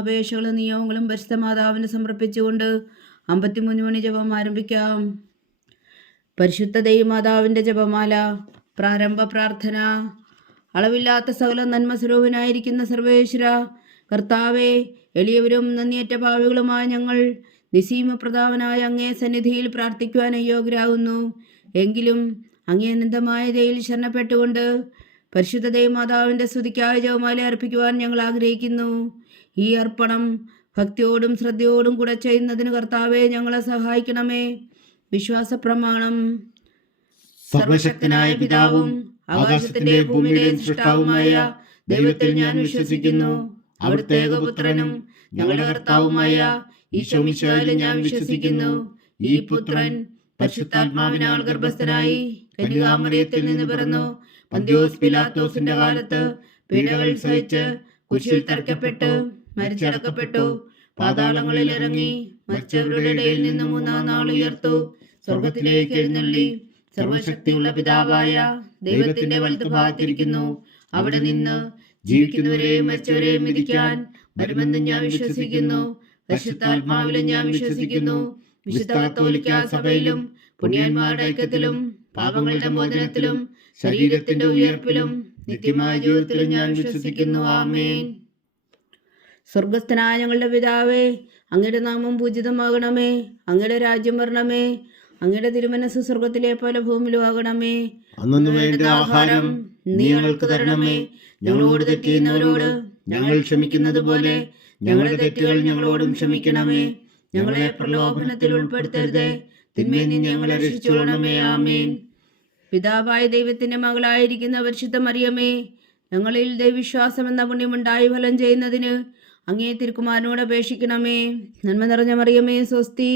അപേക്ഷകളും നിയമങ്ങളും പരിശുദ്ധ മാതാവിന് സമർപ്പിച്ചുകൊണ്ട് 53 മണി ജപം ആരംഭിക്കാം. പരിശുദ്ധ ദൈവമാതാവിൻ്റെ ജപമാല. പ്രാരംഭ പ്രാർത്ഥന. അളവില്ലാത്ത സകല നന്മ സ്വരൂപനായിരിക്കുന്ന സർവേശ്വര കർത്താവെ, എളിയവരും നന്ദിയേറ്റ ഭാവികളുമായ ഞങ്ങൾ നിസീമപ്രതാപനായ അങ്ങേ സന്നിധിയിൽ പ്രാർത്ഥിക്കുവാൻ അയോഗ്യരാകുന്നു. എങ്കിലും അങ്ങേ അനന്തമായ ദയയിൽ ശരണപ്പെട്ടുകൊണ്ട് പരിശുദ്ധ ദൈവമാതാവിൻ്റെ സ്തുതിക്കായ ജപമാല അർപ്പിക്കുവാൻ ഞങ്ങൾ ആഗ്രഹിക്കുന്നു. ഈ അർപ്പണം ഭക്തിയോടും ശ്രദ്ധയോടും കൂടെ ചെയ്യുന്നതിന് കർത്താവെ ഞങ്ങളെ സഹായിക്കണമേ. വിശ്വാസ പ്രമാണം. സർവശക്തനായ പിതാവും ആകാശത്തിന്റെ ഭൂമിയുടെയും സൃഷ്ടാവുമായ ദൈവത്തിൽ ഞാൻ വിശ്വസിക്കുന്നു. അവിടുത്തെ ഏകപുത്രനും ഞങ്ങളുടെ കർത്താവുമായ ഈശോ മിശിഹായിൽ ഞാൻ വിശ്വസിക്കുന്നു. ഈ പുത്രൻ പരിശുദ്ധാത്മാവിനാൽ ഗർഭസ്ഥനായി കന്യകാമറിയത്തിൽ നിന്ന് പിറന്നു. പന്തിയോസ് പിലാത്തോസിന്റെ കാലത്ത് പീഡകൾ സഹിച്ച് കുരിശിൽ തറയ്ക്കപ്പെട്ടു മരിച്ചടക്കപ്പെട്ടു. പാതാളങ്ങളിൽ ഇറങ്ങി മരിച്ചവരുടെ ഇടയിൽ നിന്ന് 3-ാം നാൾ ഉയർത്തു. സ്വർഗത്തിലേക്ക് എഴുന്നള്ളി സർവശക്തിയുള്ള പിതാവായ ദൈവത്തിന്റെ വലത്തുഭാഗത്തിരിക്കുന്നു. അവിടെ നിന്ന് ജീവിക്കുന്നവരെയും മരിച്ചവരെയും വിധിക്കാൻ വരുമെന്ന് ഞാൻ വിശ്വസിക്കുന്നു. പരിശുദ്ധാത്മാവിലും ഞാൻ വിശ്വസിക്കുന്നു. വിശുദ്ധ കത്തോലിക്കാ സഭയിലും പുണ്യന്മാരുടെ ഐക്യത്തിലും പാപങ്ങളുടെ മോചനത്തിലും ശരീരത്തിന്റെ ഉയർപ്പിലും നിത്യമായ ജീവിതത്തിലും ഞാൻ വിശ്വസിക്കുന്നു. ആമേൻ. സ്വർഗസ്ഥനായ ഞങ്ങളുടെ പിതാവേ, അങ്ങയുടെ നാമം പൂജിതമാകണമേ. അങ്ങയുടെ രാജ്യം വരണമേ. അങ്ങയുടെ തിരുമനസ് സ്വർഗത്തിലെ പോലെ ഭൂമിയിലും ആകണമേ. അന്നു വേണ്ട ആഹാരം നീ ഞങ്ങൾക്ക് തരണമേ. ഞങ്ങളോട് തെറ്റിയുന്നവരോട് ഞങ്ങൾ ക്ഷമിക്കുന്നത് പോലെ ഞങ്ങളുടെ തെറ്റുകൾ ഞങ്ങളോടും ക്ഷമിക്കണമേ. ഞങ്ങളെ പ്രലോഭനത്തിൽ ഉൾപ്പെടുത്തരുതേ, തിന്മയിൽ നിന്ന് ഞങ്ങളെ രക്ഷിച്ചുകൊള്ളണമേ. ആമേൻ. പിതാവായ ദൈവത്തിന്റെ മകളായിരിക്കുന്ന പരിശുദ്ധ മറിയമേ, ഞങ്ങളിൽ ദൈവവിശ്വാസം എന്ന പുണ്യമുണ്ടായി ഫലം ചെയ്യുന്നതിന് അങ്ങേ തിരുക്കുമാരനോട് അപേക്ഷിക്കണമേ. നന്മ നിറഞ്ഞ മറിയമേ, സ്വസ്തി.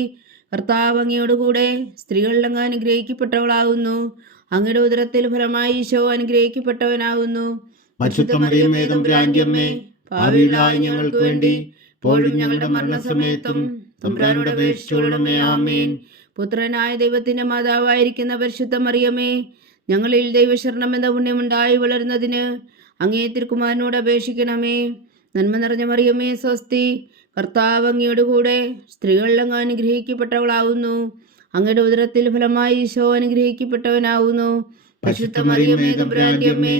കർത്താവ് അങ്ങയോടുകൂടെ സ്ത്രീകളിൽ അങ്ങ് അനുഗ്രഹിക്കപ്പെട്ടവളാകുന്നു. അങ്ങയുടെ ഉദരത്തിൽ ഫലമായി ഈശോ അനുഗ്രഹിക്കപ്പെട്ടവനാകുന്നു. പരിശുദ്ധ മറിയമേ, തമ്പുരാന്റെ അമ്മേ, പാപികളായ ഞങ്ങൾക്ക് വേണ്ടി ഇപ്പോഴും ഞങ്ങളുടെ മരണസമയത്തും തമ്പുരാനോട് അപേക്ഷിച്ചുകൊള്ളണമേ. ആമേൻ. പുത്രനായ ദൈവത്തിന്റെ മാതാവായിരിക്കുന്ന പരിശുദ്ധ മറിയമേ, ഞങ്ങളിൽ ദൈവശരണം എന്ന പുണ്യമുണ്ടായി വളരുന്നതിന് അങ്ങേ തിരുക്കുമാരനോട് അപേക്ഷിക്കണമേ. നന്മ നിറഞ്ഞ മറിയമേ, സ്വസ്തി. കർത്താവ് അങ്ങയോടുകൂടെ സ്ത്രീകളിൽ അങ്ങ് അനുഗ്രഹിക്കപ്പെട്ടവളാകുന്നു. അങ്ങയുടെ ഉദരത്തിൽ ഫലമായി ഈശോ അനുഗ്രഹിക്കപ്പെട്ടവനാകുന്നു. പരിശുദ്ധ മറിയമേ, തമ്പുരാന്റെ അമ്മേ,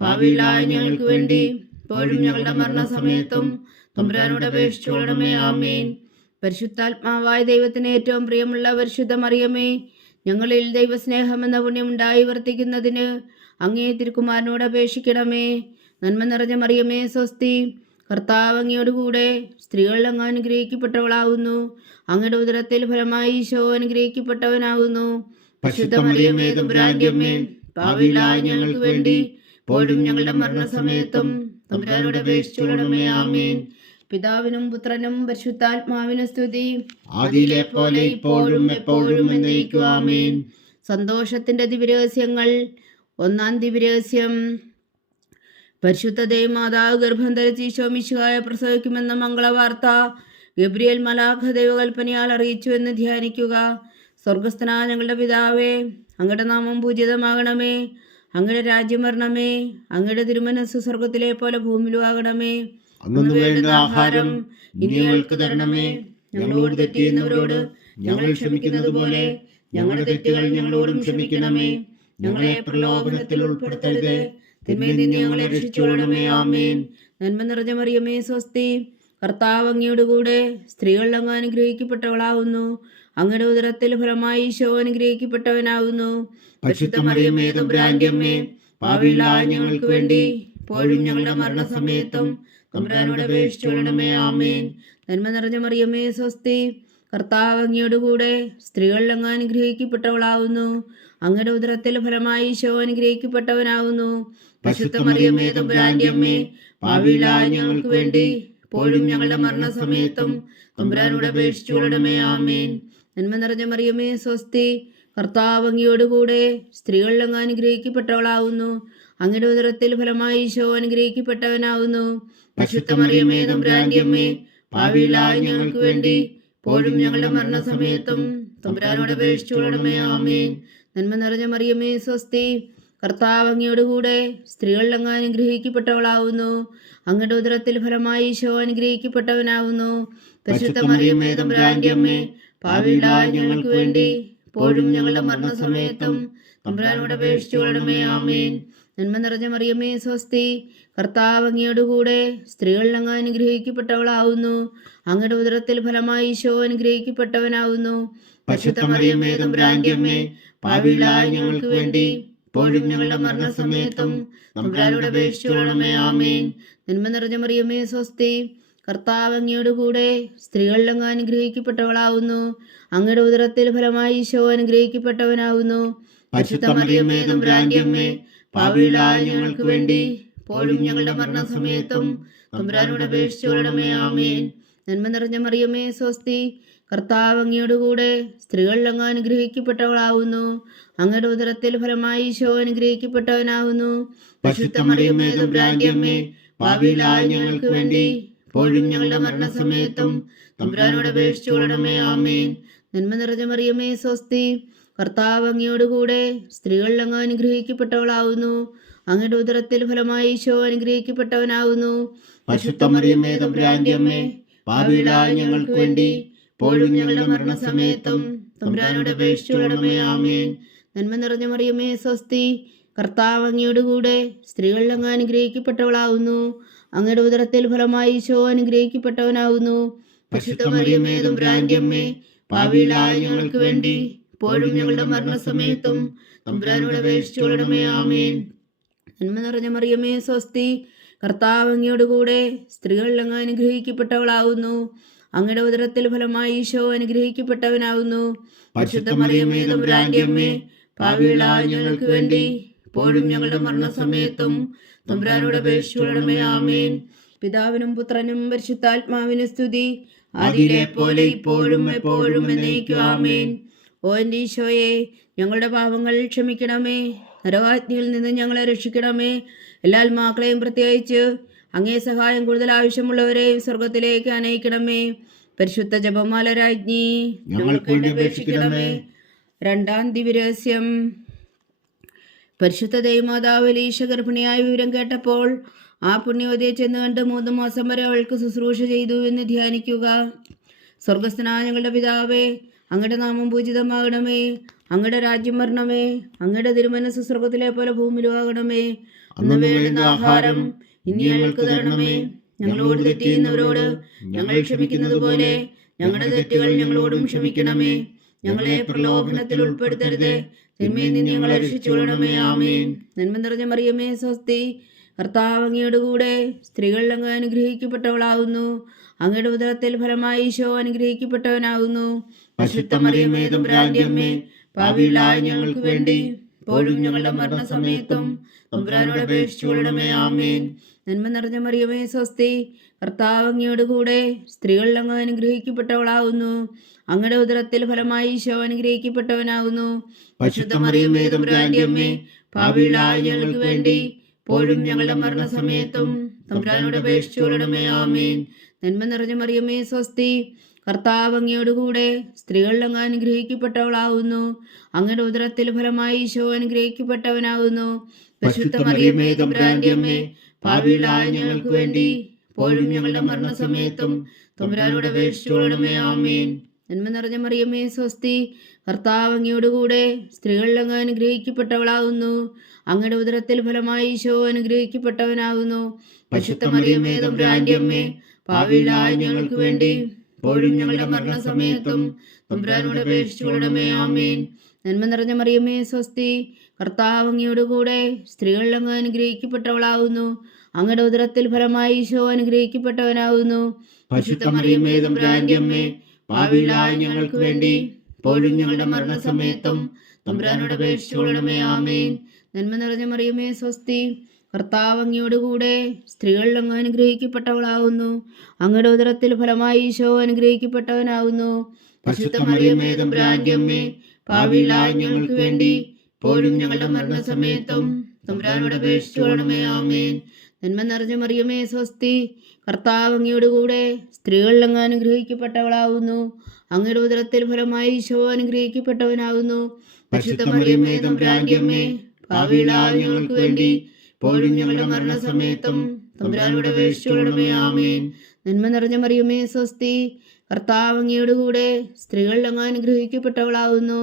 പാപികളായ ഞങ്ങൾക്ക് വേണ്ടി ഇപ്പോഴും ഞങ്ങളുടെ മരണസമയത്തും തമ്പുരാനോട് അപേക്ഷിച്ചുകൊള്ളണമേ. ആമേൻ. പരിശുദ്ധാത്മാവായ ദൈവത്തിന് ഏറ്റവും പ്രിയമുള്ള പരിശുദ്ധ മറിയമേ, ഞങ്ങളിൽ ദൈവസ്നേഹം എന്ന പുണ്യമുണ്ടായി വർത്തിക്കുന്നതിന് അങ്ങേ തിരുക്കുമാരനോട് അപേക്ഷിക്കണമേ. നന്മ നിറഞ്ഞ മറിയമേ, സ്വസ്തി. കർത്താവ് അങ്ങയോടുകൂടെ സ്ത്രീകളിൽ അങ്ങ് അനുഗ്രഹിക്കപ്പെട്ടവളാകുന്നു. അങ്ങയുടെ ഉദരത്തിൽ ഫലമായി ഈശോ അനുഗ്രഹിക്കപ്പെട്ടവനാകുന്നു. പരിശുദ്ധ മറിയമേ, തമ്പുരാന്റെ അമ്മേ, പാപികളായ ഞങ്ങൾക്ക് വേണ്ടി ഇപ്പോഴും ഞങ്ങളുടെ മരണസമയത്തും തമ്പുരാനോട് അപേക്ഷിച്ചുകൊള്ളണമേ. ആമേൻ. പിതാവിനും പുത്രനും പരിശുദ്ധാത്മാവിനും സ്തുതി. ആദിയിലെ പോലെ ഇപ്പോഴും എപ്പോഴും എന്നേക്കും. ആമേൻ. സന്തോഷത്തിന്റെ ദിവ്യരഹസ്യങ്ങൾ. 1-ാം ദിവ്യരഹസ്യം. പരിശുദ്ധ ദൈവമാതാവ് ഗർഭം ധരിച്ച് ഈശോ മിശിഹായെ പ്രസവിക്കുമെന്ന മംഗളവാർത്ത ഗബ്രിയേൽ മലാഖ ദൈവകൽപ്പനയാൽ അറിയിച്ചു എന്ന് ധ്യാനിക്കുക. സ്വർഗസ്ഥനായ ഞങ്ങളുടെ പിതാവേ, അങ്ങയുടെ നാമം പൂജിതമാകണമേ. അങ്ങയുടെ രാജ്യം വരണമേ. അങ്ങയുടെ തിരുമനസ് സ്വർഗത്തിലെ പോലെ ഭൂമിയിലും ആകണമേ. അന്നു വേണ്ട ആഹാരം ഇനി ഞങ്ങൾക്ക് തരണമേ. ഞങ്ങളോട് തെറ്റിയുന്നവരോട് ഞങ്ങൾ ക്ഷമിക്കുന്നത് പോലെ ഞങ്ങളുടെ തെറ്റുകൾ ഞങ്ങളോടും ക്ഷമിക്കണമേ. ഞങ്ങളെ പ്രലോഭനത്തിൽ ഉൾപ്പെടുത്തരുതേ, തിന്മയിൽ നിന്ന് ഞങ്ങളെ രക്ഷിച്ചുകൊള്ളണമേ. ആമേൻ. നന്മ നിറഞ്ഞ മറിയമേ, സ്വസ്തി. കർത്താവ് അങ്ങയോടുകൂടെ സ്ത്രീകളിൽ അങ്ങ് അനുഗ്രഹിക്കപ്പെട്ടവളാകുന്നു. അങ്ങയുടെ ഉദരത്തിൽ ഫലമായി ഈശോ അനുഗ്രഹിക്കപ്പെട്ടവനാകുന്നു. പരിശുദ്ധ മറിയമേ, തമ്പുരാന്റെ അമ്മേ, പാപികളായ ഞങ്ങൾക്ക് വേണ്ടി ഇപ്പോഴും ഞങ്ങളുടെ മരണസമയത്തും തമ്പുരാനോട് അപേക്ഷിച്ചുകൊള്ളണമേ. ആമേൻ. നന്മ നിറഞ്ഞ മറിയമേ, സ്വസ്തി. കർത്താവ് അങ്ങയോടുകൂടെ സ്ത്രീകളിൽ അങ്ങ് അനുഗ്രഹിക്കപ്പെട്ടവളാകുന്നു. അങ്ങയുടെ ഉദരത്തിൽ ഫലമായി ഈശോ അനുഗ്രഹിക്കപ്പെട്ടവനാകുന്നു. പരിശുദ്ധ മറിയമേ, തമ്പുരാന്റെ അമ്മേ, പാപികളായ ഞങ്ങൾക്ക് വേണ്ടി ഇപ്പോഴും ഞങ്ങളുടെ മരണസമയത്തും തമ്പുരാനോട് അപേക്ഷിച്ചുകൊള്ളണമേ. ആമേൻ. നന്മ നിറഞ്ഞ മറിയമേ, സ്വസ്തി. കർത്താവ് അങ്ങയോടുകൂടെ സ്ത്രീകളിൽ അങ്ങ് അനുഗ്രഹിക്കപ്പെട്ടവളാകുന്നു. അങ്ങയുടെ ഉദരത്തിൽ ഫലമായി ഈശോ അനുഗ്രഹിക്കപ്പെട്ടവനാകുന്നു. പരിശുദ്ധ മറിയമേ, തമ്പുരാന്റെ അമ്മേ, പാപികളായ ഞങ്ങൾക്ക് വേണ്ടി ഇപ്പോഴും ഞങ്ങളുടെ മരണസമയത്തും തമ്പുരാനോട് അപേക്ഷിച്ചുകൊള്ളണമേ. ആമേൻ. നന്മ നിറഞ്ഞ മറിയമേ, സ്വസ്തി. കർത്താവ് അങ്ങയോടുകൂടെ സ്ത്രീകളിൽ അങ്ങ് അനുഗ്രഹിക്കപ്പെട്ടവളാവുന്നു. അങ്ങയുടെ ഉദരത്തിൽ ഫലമായി ഈശോ അനുഗ്രഹിക്കപ്പെട്ടവനാവുന്നു. പരിശുദ്ധ മറിയമേ തമ്പുരാന്റെ അമ്മേ, പാപികളായ ഞങ്ങൾക്ക് വേണ്ടി ഇപ്പോഴും ഞങ്ങളുടെ മരണസമയത്തും തമ്പുരാനോട് അപേക്ഷിച്ചുകൊള്ളണമേ. ആമേൻ. നന്മ നിറഞ്ഞ മറിയമേ സ്വസ്തി, കർത്താവ് അങ്ങയോടുകൂടെ സ്ത്രീകളിൽ അങ്ങ് അനുഗ്രഹിക്കപ്പെട്ടവളാവുന്നു. അങ്ങയുടെ ഉദരത്തിൽ ഫലമായി ഈശോ അനുഗ്രഹിക്കപ്പെട്ടവനാവുന്നു. പരിശുദ്ധ മറിയമേ തമ്പുരാന്റെ അമ്മേ, പാപികളായ ഞങ്ങൾക്ക് വേണ്ടി ഇപ്പോഴും ഞങ്ങളുടെ മരണസമയത്തും തമ്പുരാനോട് അപേക്ഷിച്ചുകൊള്ളണമേ. ആമേൻ. നന്മ നിറഞ്ഞ മറിയമേ സ്വസ്തി, കർത്താവ് അങ്ങയോടുകൂടെ സ്ത്രീകളിൽ അങ്ങ് അനുഗ്രഹിക്കപ്പെട്ടവളാവുന്നു. അങ്ങയുടെ ഉദരത്തിൽ ഫലമായി ഈശോ അനുഗ്രഹിക്കപ്പെട്ടവനാവുന്നു. പരിശുദ്ധ മറിയമേ തമ്പുരാന്റെ അമ്മേ, പാപികളായ ഞങ്ങൾക്ക് വേണ്ടി ഇപ്പോഴും ഞങ്ങളുടെ മരണസമയത്തും തമ്പുരാനോട് അപേക്ഷിച്ചുകൊള്ളണമേ. ആമേൻ. നന്മ നിറഞ്ഞ മറിയമേ സ്വസ്തി, കർത്താവ് അങ്ങയോടുകൂടെ സ്ത്രീകളിൽ അങ്ങ് അനുഗ്രഹിക്കപ്പെട്ടവളാവുന്നു. അങ്ങയുടെ ഉദരത്തിൽ ഫലമായി ഈശോ അനുഗ്രഹിക്കപ്പെട്ടവനാവുന്നു. പരിശുദ്ധ മറിയമേ തമ്പുരാന്റെ അമ്മേ, പാപികളായ ഞങ്ങൾക്ക് വേണ്ടി ഇപ്പോഴും ഞങ്ങളുടെ മരണസമയത്തും തമ്പുരാനോട് അപേക്ഷിച്ചുകൊള്ളണമേ. ആമേൻ. നന്മ നിറഞ്ഞ മറിയമേ സ്വസ്തി, കർത്താവ് അങ്ങയോടുകൂടെ സ്ത്രീകളിൽ അങ്ങ് അനുഗ്രഹിക്കപ്പെട്ടവളാവുന്നു. അങ്ങയുടെ ഉദരത്തിൽ ഫലമായി ഈശോ അനുഗ്രഹിക്കപ്പെട്ടവനാവുന്നു. പരിശുദ്ധ മറിയമേ തമ്പുരാന്റെ അമ്മേ, പാപികളായ ഞങ്ങൾക്ക് വേണ്ടി ഇപ്പോഴും ഞങ്ങളുടെ മരണസമയത്തും തമ്പുരാനോട് അപേക്ഷിച്ചുകൊള്ളണമേ. ആമേൻ. നന്മ നിറഞ്ഞ മറിയമേ സ്വസ്തി, കർത്താവ് അങ്ങയോടുകൂടെ സ്ത്രീകളിൽ അങ്ങ് അനുഗ്രഹിക്കപ്പെട്ടവളാവുന്നു. അങ്ങയുടെ ഉദരത്തിൽ ഫലമായി ഈശോ അനുഗ്രഹിക്കപ്പെട്ടവനാവുന്നു. പരിശുദ്ധ മറിയമേ തമ്പുരാന്റെ അമ്മേ, പാപികളായ ഞങ്ങൾക്ക് വേണ്ടി ഇപ്പോഴും ഞങ്ങളുടെ മരണസമയത്തും തമ്പുരാനോട് അപേക്ഷിച്ചുകൊള്ളണമേ. ആമേൻ. നന്മ നിറഞ്ഞ മറിയമേ സ്വസ്തി, കർത്താവ് അങ്ങയോടുകൂടെ സ്ത്രീകളിൽ അങ്ങ് അനുഗ്രഹിക്കപ്പെട്ടവളാവുന്നു. അങ്ങയുടെ ഉദരത്തിൽ ഫലമായി ഈശോ അനുഗ്രഹിക്കപ്പെട്ടവനാവുന്നു. പരിശുദ്ധ മറിയമേ തമ്പുരാന്റെ അമ്മേ, പാപികളായ ഞങ്ങൾക്ക് വേണ്ടി ഇപ്പോഴും ഞങ്ങളുടെ മരണസമയത്തും തമ്പുരാനോട് അപേക്ഷിച്ചുകൊള്ളണമേ. ആമേൻ. പിതാവിനും പുത്രനും പരിശുദ്ധാത്മാവിനും സ്തുതി, ആദിയിലെ പോലെ ഇപ്പോഴും എപ്പോഴും എന്നേക്കും. ആമേൻ. ഓ എൻ്റെ ഈശോയെ, ഞങ്ങളുടെ പാപങ്ങൾ ക്ഷമിക്കണമേ. നരകാഗ്നിയിൽ നിന്ന് ഞങ്ങളെ രക്ഷിക്കണമേ. എല്ലാ ആത്മാക്കളെയും പ്രത്യേകിച്ച് അങ്ങേ സഹായം കൂടുതൽ ആവശ്യമുള്ളവരെയും സ്വർഗത്തിലേക്ക് അനയിക്കണമേ. പരിശുദ്ധ ജപമാല രാജ്ഞി ഞങ്ങൾക്ക് വേണ്ടി അപേക്ഷിക്കണമേ. രണ്ടാം ദിവ്യരഹസ്യം. പരിശുദ്ധ ദൈവമാതാവ് എലീശ ഗർഭിണിയായ വിവരം കേട്ടപ്പോൾ ആ പുണ്യവതിയെ ചെന്ന് കണ്ട് 3 മാസം വരെ അവൾക്ക് ശുശ്രൂഷ ചെയ്തു എന്ന് ധ്യാനിക്കുക. സ്വർഗസ്ഥനായ ഞങ്ങളുടെ പിതാവേ, അങ്ങയുടെ നാമം പൂജിതമാകണമേ. അങ്ങയുടെ രാജ്യം വരണമേ. അങ്ങയുടെ തിരുമനസ്സ് സ്വർഗത്തിലെ പോലെ ഭൂമിയിലും ആകണമേ. അന്ന് വേണ്ടുന്ന ആഹാരം ഇനി ഞങ്ങൾക്ക് തരണമേ. ഞങ്ങളോട് തെറ്റ് ചെയ്യുന്നവരോട് ഞങ്ങൾ ക്ഷമിക്കുന്നത് പോലെ ഞങ്ങളുടെ തെറ്റുകൾ ഞങ്ങളോടും ക്ഷമിക്കണമേ. ഞങ്ങളെ പ്രലോഭനത്തിൽ ഉൾപ്പെടുത്തരുത്, തിന്മയിൽ നിന്ന് ഞങ്ങളെ രക്ഷിച്ചുകൊള്ളണമേ. ആമേൻ. നന്മ നിറഞ്ഞ മറിയമേ സ്വസ്തി, കർത്താവ് അങ്ങയോടുകൂടെ സ്ത്രീകളിൽ അങ്ങ് അനുഗ്രഹിക്കപ്പെട്ടവളാവുന്നു. അങ്ങയുടെ ഉദരത്തിൽ ഫലമായി ഈശോ അനുഗ്രഹിക്കപ്പെട്ടവനാവുന്നു. പരിശുദ്ധ മറിയമേ തമ്പുരാന്റെ അമ്മേ, പാപികളായ ഞങ്ങൾക്ക് വേണ്ടി ഇപ്പോഴും ഞങ്ങളുടെ മരണസമയത്തും തമ്പുരാനോട് അപേക്ഷിച്ചുകൊള്ളണമേ. ആമേൻ. നന്മ നിറഞ്ഞ മറിയമേ സ്വസ്തി, കർത്താവ് അങ്ങയോടുകൂടെ സ്ത്രീകളിൽ അങ്ങ് അനുഗ്രഹിക്കപ്പെട്ടവളാവുന്നു. അങ്ങയുടെ ഉദരത്തിൽ ഫലമായി ഈശോ അനുഗ്രഹിക്കപ്പെട്ടവനാവുന്നു. പരിശുദ്ധ മറിയമേ തമ്പുരാന്റെ അമ്മേ, പാപികളായ ഞങ്ങൾക്ക് വേണ്ടി ഇപ്പോഴും ഞങ്ങളുടെ മരണസമയത്തും തമ്പുരാനോട് അപേക്ഷിച്ചുകൊള്ളണമേ. ആമേൻ. നന്മ നിറഞ്ഞ മറിയമേ സ്വസ്തി, കർത്താവ് അങ്ങയോടുകൂടെ സ്ത്രീകളിൽ അങ്ങ് അനുഗ്രഹിക്കപ്പെട്ടവളാവുന്നു. അങ്ങയുടെ ഉദരത്തിൽ ഫലമായി ഈശോ അനുഗ്രഹിക്കപ്പെട്ടവനാവുന്നു. പരിശുദ്ധ മറിയമേ തമ്പുരാന്റെ അമ്മേ, പാപികളായ ഞങ്ങൾക്ക് വേണ്ടി ഇപ്പോഴും ഞങ്ങളുടെ മരണസമയത്തും തമ്പുരാനോട് അപേക്ഷിച്ചുകൊള്ളണമേ. ആമേൻ. നന്മ നിറഞ്ഞ മറിയമേ സ്വസ്തി, കർത്താവ് അങ്ങയോടുകൂടെ സ്ത്രീകളിൽ അങ്ങ് അനുഗ്രഹിക്കപ്പെട്ടവളാവുന്നു. അങ്ങയുടെ ഉദരത്തിൽ ഫലമായി ഈശോ അനുഗ്രഹിക്കപ്പെട്ടവനാവുന്നു. പരിശുദ്ധ മറിയമേ തമ്പുരാന്റെ അമ്മേ, പാപികളായ ഞങ്ങൾക്ക് വേണ്ടി ഇപ്പോഴും ഞങ്ങളുടെ മരണസമയത്തും തമ്പുരാനോട് അപേക്ഷിച്ചുകൊള്ളണമേ. ആമേൻ. നന്മ നിറഞ്ഞ മറിയമേ സ്വസ്തി, കർത്താവ് അങ്ങയോടുകൂടെ സ്ത്രീകളിൽ അങ്ങ് അനുഗ്രഹിക്കപ്പെട്ടവളാവുന്നു. അങ്ങയുടെ ഉദരത്തിൽ ഫലമായി ഈശോ അനുഗ്രഹിക്കപ്പെട്ടവനാവുന്നു. പരിശുദ്ധ മറിയമേ തമ്പുരാന്റെ അമ്മേ, പാപികളായ ഞങ്ങൾക്ക് വേണ്ടി ഇപ്പോഴും ഞങ്ങളുടെ മരണസമയത്തും തമ്പുരാനോട് അപേക്ഷിച്ചുകൊള്ളണമേ. ആമേൻ. നന്മ നിറഞ്ഞ മറിയമേ സ്വസ്തി, കർത്താവ് അങ്ങയോടുകൂടെ സ്ത്രീകളിൽ അങ്ങ് അനുഗ്രഹിക്കപ്പെട്ടവളാവുന്നു. അങ്ങയുടെ ഉദരത്തിൽ ഫലമായി ഈശോ അനുഗ്രഹിക്കപ്പെട്ടവനാവുന്നു. പരിശുദ്ധ മറിയമേ തമ്പുരാന്റെ അമ്മേ, പാപികളായ ഞങ്ങൾക്ക് വേണ്ടി ഇപ്പോഴും ഞങ്ങളുടെ മരണസമയത്തും തമ്പുരാനോട് അപേക്ഷിച്ചുകൊള്ളണമേ. ആമേൻ. നന്മ നിറഞ്ഞ മറിയമേ സ്വസ്തി, കർത്താവ് അങ്ങയോടുകൂടെ സ്ത്രീകളിൽ അങ്ങ് അനുഗ്രഹിക്കപ്പെട്ടവളാവുന്നു. അങ്ങയുടെ ഉദരത്തിൽ ഫലമായി ഈശോ അനുഗ്രഹിക്കപ്പെട്ടവനാവുന്നു. പരിശുദ്ധ മറിയമേ തമ്പുരാന്റെ അമ്മേ, പാപികളായ ഞങ്ങൾക്ക് വേണ്ടി ഇപ്പോഴും ഞങ്ങളുടെ മരണസമയത്തും തമ്പുരാനോട് അപേക്ഷിച്ചുകൊള്ളണമേ. ആമേൻ. നന്മ നിറഞ്ഞ മറിയമേ സ്വസ്തി, കർത്താവ് അങ്ങയുടെ കൂടെ സ്ത്രീകൾ അങ്ങ് അനുഗ്രഹിക്കപ്പെട്ടവളാകുന്നു.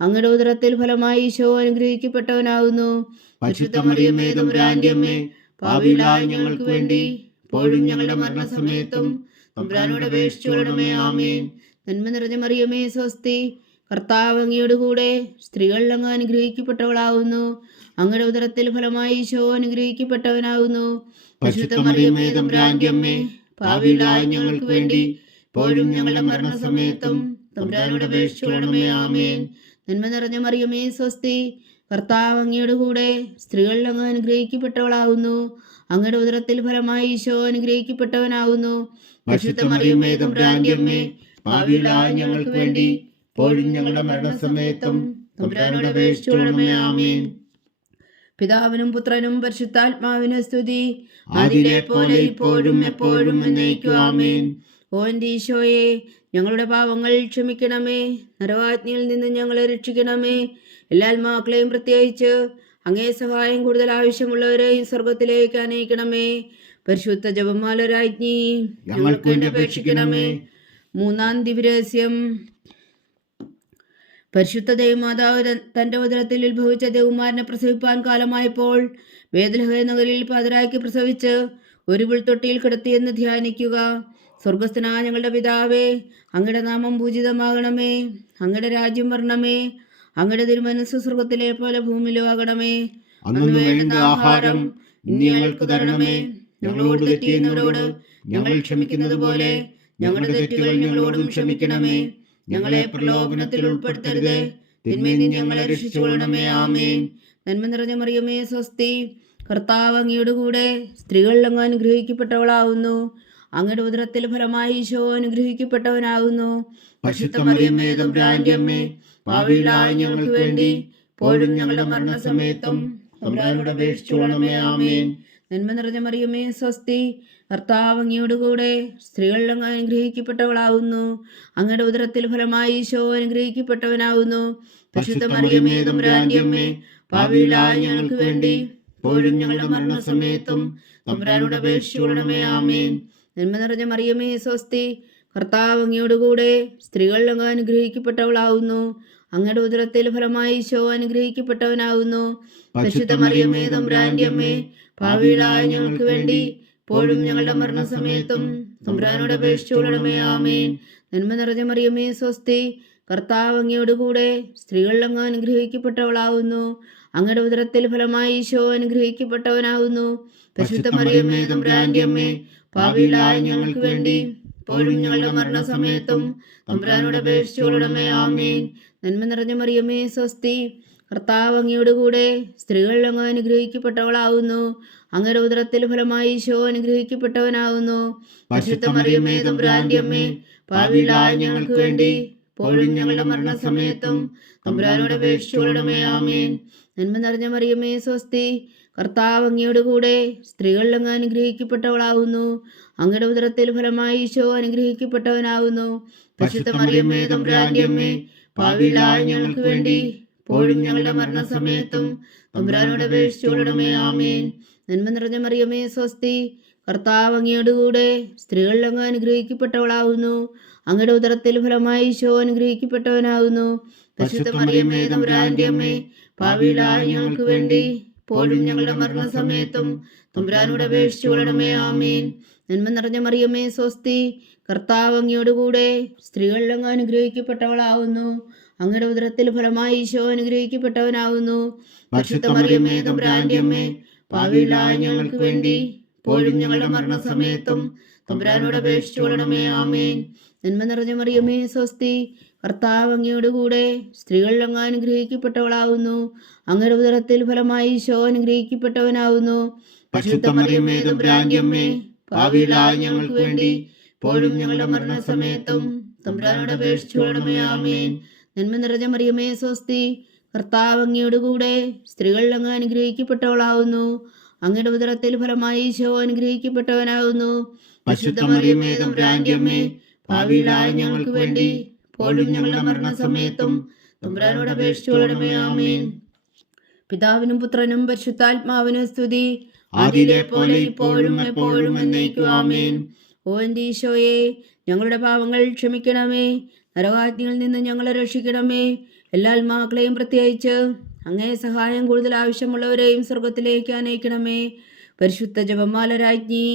അങ്ങയുടെ ഉദരത്തിൽ ഫലമായി ഈശോ അനുഗ്രഹിക്കപ്പെട്ടവനാകുന്നു. പരിശുദ്ധ മറിയമേ തമ്പുരാന്റെ അമ്മേ, പാപികളായ ഞങ്ങൾക്ക് വേണ്ടി ഇപ്പോഴും ഞങ്ങളുടെ മരണസമയത്തും തമ്പുരാനോട് അപേക്ഷിച്ചുകൊള്ളണമേ. ആമേൻ. നന്മ നിറഞ്ഞ മറിയമേ സ്വസ്തി, കർത്താവ് അങ്ങയുടെ കൂടെ സ്ത്രീകൾ അങ്ങ് അനുഗ്രഹിക്കപ്പെട്ടവളാകുന്നു. അങ്ങയുടെ ഉദരത്തിൽ ഫലമായി ഈശോ അനുഗ്രഹിക്കപ്പെട്ടവനാകുന്നു. പരിശുദ്ധ മറിയമേ തമ്പുരാന്റെ അമ്മേ, പാപികളായ ഞങ്ങൾക്ക് വേണ്ടി ഇപ്പോഴും ഞങ്ങളുടെ മരണസമയത്തും തമ്പുരാനോട് അപേക്ഷിച്ചുകൊള്ളണമേ. ആമേൻ. നന്മ നിറഞ്ഞ മറിയമേ സ്വസ്തി, കർത്താവ് അങ്ങയുടെ കൂടെ സ്ത്രീകൾ അങ്ങ് അനുഗ്രഹിക്കപ്പെട്ടവളാകുന്നു. അങ്ങയുടെ ഉദരത്തിൽ ഫലമായി ഈശോ അനുഗ്രഹിക്കപ്പെട്ടവനാകുന്നു. പരിശുദ്ധ മറിയമേ തമ്പുരാന്റെ അമ്മേ, പാപികളായ ഞങ്ങൾക്ക് വേണ്ടി ഇപ്പോഴും ഞങ്ങളുടെ മരണസമയത്തും തമ്പുരാനോട് അപേക്ഷിച്ചുകൊള്ളണമേ. ആമേൻ. പിതാവിനും പുത്രനും പരിശുദ്ധാത്മാവിന് സ്തുതി, ആദിയിലെ പോലെ ഇപ്പോഴും എപ്പോഴും എന്നേക്കും. ആമേൻ. ഓ എൻ്റെ ഈശോയെ, ഞങ്ങളുടെ പാപങ്ങൾ ക്ഷമിക്കണമേ. നരകാഗ്നിയിൽ നിന്ന് ഞങ്ങളെ രക്ഷിക്കണമേ. എല്ലാ ആത്മാക്കളെയും പ്രത്യേകിച്ച് അങ്ങേ സഹായം കൂടുതൽ ആവശ്യമുള്ളവരെയും സ്വർഗത്തിലേക്ക് അനയിക്കണമേ. പരിശുദ്ധ ജപമാല രാജ്ഞി, ഞങ്ങൾക്ക് വേണ്ടി അപേക്ഷിക്കണമേ. മൂന്നാം ദിവ്യരഹസ്യം. പരിശുദ്ധ ദൈവമാതാവ് തൻ്റെ ഉദരത്തിൽ ഉത്ഭവിച്ച ദേവകുമാരനെ പ്രസവിപ്പാൻ കാലമായപ്പോൾ ബേത്ലഹേം നഗരിൽ പാതിരായ്ക്ക് പ്രസവിച്ച് ഒരു പുൽത്തൊട്ടിയിൽ കിടത്തിയെന്ന് ധ്യാനിക്കുക. സ്വർഗസ്ഥനായ ഞങ്ങളുടെ പിതാവേ, അങ്ങയുടെ നാമം പൂജിതമാകണമേ. അങ്ങയുടെ രാജ്യം വരണമേ. അങ്ങയുടെ തിരുമനസ്സ് സ്വർഗത്തിലെ പോലെ ഭൂമിയിലും ആകണമേ. അന്നു വേണ്ട ആഹാരം ഇന്ന് ഞങ്ങൾക്ക് തരണമേ. ഞങ്ങളോട് തെറ്റ് ചെയ്യുന്നവരോട് ഞങ്ങൾ ക്ഷമിക്കുന്നത് പോലെ ഞങ്ങളുടെ തെറ്റുകൾ ഞങ്ങളോടും ക്ഷമിക്കണമേ. ഞങ്ങളെ പ്രലോഭനത്തിൽ ഉൾപ്പെടുത്തരുതേ, തിന്മയിൽ നിന്ന് ഞങ്ങളെ രക്ഷിച്ചുകൊള്ളണമേ. ആമേൻ. നന്മ നിറഞ്ഞ മറിയമേ സ്വസ്തി, കർത്താവ് അങ്ങയുടെ കൂടെ സ്ത്രീകൾ അങ്ങ് അനുഗ്രഹിക്കപ്പെട്ടവളാകുന്നു. അങ്ങയുടെ ഉദരത്തിൽ ഫലമായി ഈശോ അനുഗ്രഹിക്കപ്പെട്ടവനാകുന്നു. പരിശുദ്ധ മറിയമേ തമ്പുരാന്റെ അമ്മേ, പാപികളായ ഞങ്ങൾക്ക് വേണ്ടി ഇപ്പോഴും ഞങ്ങളുടെ മരണസമയത്തും തമ്പുരാനോട് അപേക്ഷിച്ചുകൊള്ളണമേ. ആമേൻ. നന്മ നിറഞ്ഞ മറിയമേ സ്വസ്തി, കർത്താവ് അങ്ങയുടെ കൂടെ സ്ത്രീകൾ അങ്ങ് അനുഗ്രഹിക്കപ്പെട്ടവളാകുന്നു. അങ്ങയുടെ ഉദരത്തിൽ ഫലമായി ഈശോ അനുഗ്രഹിക്കപ്പെട്ടവനാകുന്നു. പരിശുദ്ധ മറിയമേ തമ്പുരാന്റെ അമ്മേ, പാപികളായ ഞങ്ങൾക്ക് വേണ്ടി ഇപ്പോഴും ഞങ്ങളുടെ മരണസമയത്തും തമ്പുരാനോട് അപേക്ഷിച്ചുകൊള്ളണമേ. ആമേൻ. നന്മ നിറഞ്ഞ മറിയമേ സ്വസ്തി, കർത്താവ് അങ്ങയുടെ കൂടെ സ്ത്രീകൾ അങ്ങ് അനുഗ്രഹിക്കപ്പെട്ടവളാകുന്നു. അങ്ങയുടെ ഉദരത്തിൽ ഫലമായി ഈശോ അനുഗ്രഹിക്കപ്പെട്ടവനാകുന്നു. പരിശുദ്ധ മറിയമേ തമ്പുരാന്റെ അമ്മേ, പാപികളായ ഞങ്ങൾക്ക് വേണ്ടി ഇപ്പോഴും ഞങ്ങളുടെ മരണസമയത്തും തമ്പുരാനോട് അപേക്ഷിച്ചുകൊള്ളണമേ. ആമേൻ. നന്മ നിറഞ്ഞ മറിയമേ സ്വസ്തി, കർത്താവ് അങ്ങയുടെ കൂടെ സ്ത്രീകൾ അങ്ങ് അനുഗ്രഹിക്കപ്പെട്ടവളാകുന്നു. അങ്ങയുടെ ഉദരത്തിൽ ഫലമായി ഈശോ അനുഗ്രഹിക്കപ്പെട്ടവനാകുന്നു. പരിശുദ്ധ മറിയമേ തമ്പുരാന്റെ അമ്മേ, പാപികളായ ഞങ്ങൾക്ക് വേണ്ടി ഇപ്പോഴും ഞങ്ങളുടെ മരണസമയത്തും തമ്പുരാനോട് അപേക്ഷിച്ചുകൊള്ളണമേ. ആമേൻ. നന്മ നിറഞ്ഞ മറിയമേ സ്വസ്തി, കർത്താവ് അങ്ങയുടെ കൂടെ സ്ത്രീകൾ അങ്ങ് അനുഗ്രഹിക്കപ്പെട്ടവളാകുന്നു. അങ്ങയുടെ ഉദരത്തിൽ ഫലമായി ഈശോ അനുഗ്രഹിക്കപ്പെട്ടവനാകുന്നു. പരിശുദ്ധ മറിയമേ തമ്പുരാന്റെ അമ്മേ, പാപികളായ ഞങ്ങൾക്ക് വേണ്ടി ഇപ്പോഴും ഞങ്ങളുടെ മരണസമയത്തും തമ്പുരാനോട് അപേക്ഷിച്ചുകൊള്ളണമേ. ആമേൻ. നന്മ നിറഞ്ഞ മറിയമേ സ്വസ്തി, കർത്താവ് അങ്ങയുടെ കൂടെ സ്ത്രീകൾ അങ്ങ് അനുഗ്രഹിക്കപ്പെട്ടവളാകുന്നു. അങ്ങയുടെ ഉദരത്തിൽ ഫലമായി ഈശോ അനുഗ്രഹിക്കപ്പെട്ടവനാകുന്നു. പരിശുദ്ധ മറിയമേ തമ്പുരാന്റെ അമ്മേ, പാപികളായ ഞങ്ങൾക്ക് വേണ്ടി ഇപ്പോഴും ഞങ്ങളുടെ മരണസമയത്തും തമ്പുരാനോട് അപേക്ഷിച്ചുകൊള്ളണമേ. ആമേൻ. നന്മ നിറഞ്ഞ മറിയമേ സ്വസ്തി, കർത്താവ് അങ്ങയുടെ കൂടെ സ്ത്രീകൾ അങ്ങ് അനുഗ്രഹിക്കപ്പെട്ടവളാകുന്നു. അങ്ങയുടെ ഉദരത്തിൽ ഫലമായി ഈശോ അനുഗ്രഹിക്കപ്പെട്ടവനാകുന്നു. പരിശുദ്ധ മറിയമേ തമ്പുരാന്റെ അമ്മേ, പാപികളായ ഞങ്ങൾക്ക് വേണ്ടി ഇപ്പോഴും ഞങ്ങളുടെ മരണസമയത്തും തമ്പുരാനോട് അപേക്ഷിച്ചുകൊള്ളണമേ. ആമേൻ. നന്മ നിറഞ്ഞ മറിയമേ സ്വസ്തി, കർത്താവ് അങ്ങയുടെ കൂടെ സ്ത്രീകൾ അങ്ങ് അനുഗ്രഹിക്കപ്പെട്ടവളാകുന്നു. അങ്ങയുടെ ഉദരത്തിൽ ഫലമായി ഈശോ അനുഗ്രഹിക്കപ്പെട്ടവനാകുന്നു. പരിശുദ്ധ മറിയമേ തമ്പുരാന്റെ അമ്മേ, പാപികളായ ഞങ്ങൾക്ക് വേണ്ടി ഇപ്പോഴും ഞങ്ങളുടെ മരണസമയത്തും തമ്പുരാനോട് അപേക്ഷിച്ചുകൊള്ളണമേ. ആമേൻ. നന്മ നിറഞ്ഞ മറിയമേ സ്വസ്തി, കർത്താവ് അങ്ങയുടെ കൂടെ സ്ത്രീകൾ അങ്ങ് അനുഗ്രഹിക്കപ്പെട്ടവളാകുന്നു. അങ്ങയുടെ ഉദരത്തിൽ ഫലമായി ഈശോ അനുഗ്രഹിക്കപ്പെട്ടവനാകുന്നു. പരിശുദ്ധ മറിയമേ തമ്പുരാന്റെ അമ്മേ, പാപികളായ ഞങ്ങൾക്ക് വേണ്ടി ഇപ്പോഴും ഞങ്ങളുടെ മരണസമയത്തും തമ്പുരാനോട് അപേക്ഷിച്ചുകൊള്ളണമേ. ആമേൻ. നന്മ നിറഞ്ഞ മറിയമേ സ്വസ്തി, കർത്താവ് അങ്ങയുടെ കൂടെ സ്ത്രീകൾ അങ്ങ് അനുഗ്രഹിക്കപ്പെട്ടവളാകുന്നു. അങ്ങയുടെ ഉദരത്തിൽ ഫലമായി ഈശോ അനുഗ്രഹിക്കപ്പെട്ടവനാകുന്നു. പരിശുദ്ധ മറിയമേ തമ്പുരാന്റെ അമ്മേ, പാപികളായ ഞങ്ങൾക്ക് വേണ്ടി ഇപ്പോഴും ഞങ്ങളുടെ മരണസമയത്തും തമ്പുരാനോട് അപേക്ഷിച്ചുകൊള്ളണമേ. ആമേൻ. പിതാവിനും പുത്രനും പരിശുദ്ധാത്മാവിനും സ്തുതി. ആദിയിലെ പോലെ ഇപ്പോഴും എപ്പോഴും എന്നേക്കും ആമേൻ. ഓ എൻ്റെ ഈശോയെ, ഞങ്ങളുടെ പാപങ്ങൾ ക്ഷമിക്കണമേ. നരകാഗ്നിയിൽ നിന്ന് ഞങ്ങളെ രക്ഷിക്കണമേ. എല്ലാ ആത്മാക്കളെയും പ്രത്യേകിച്ച് അങ്ങേ സഹായം കൂടുതൽ ആവശ്യമുള്ളവരെയും സ്വർഗത്തിലേക്ക് അനയിക്കണമേ. പരിശുദ്ധ ജപമാല രാജ്ഞി,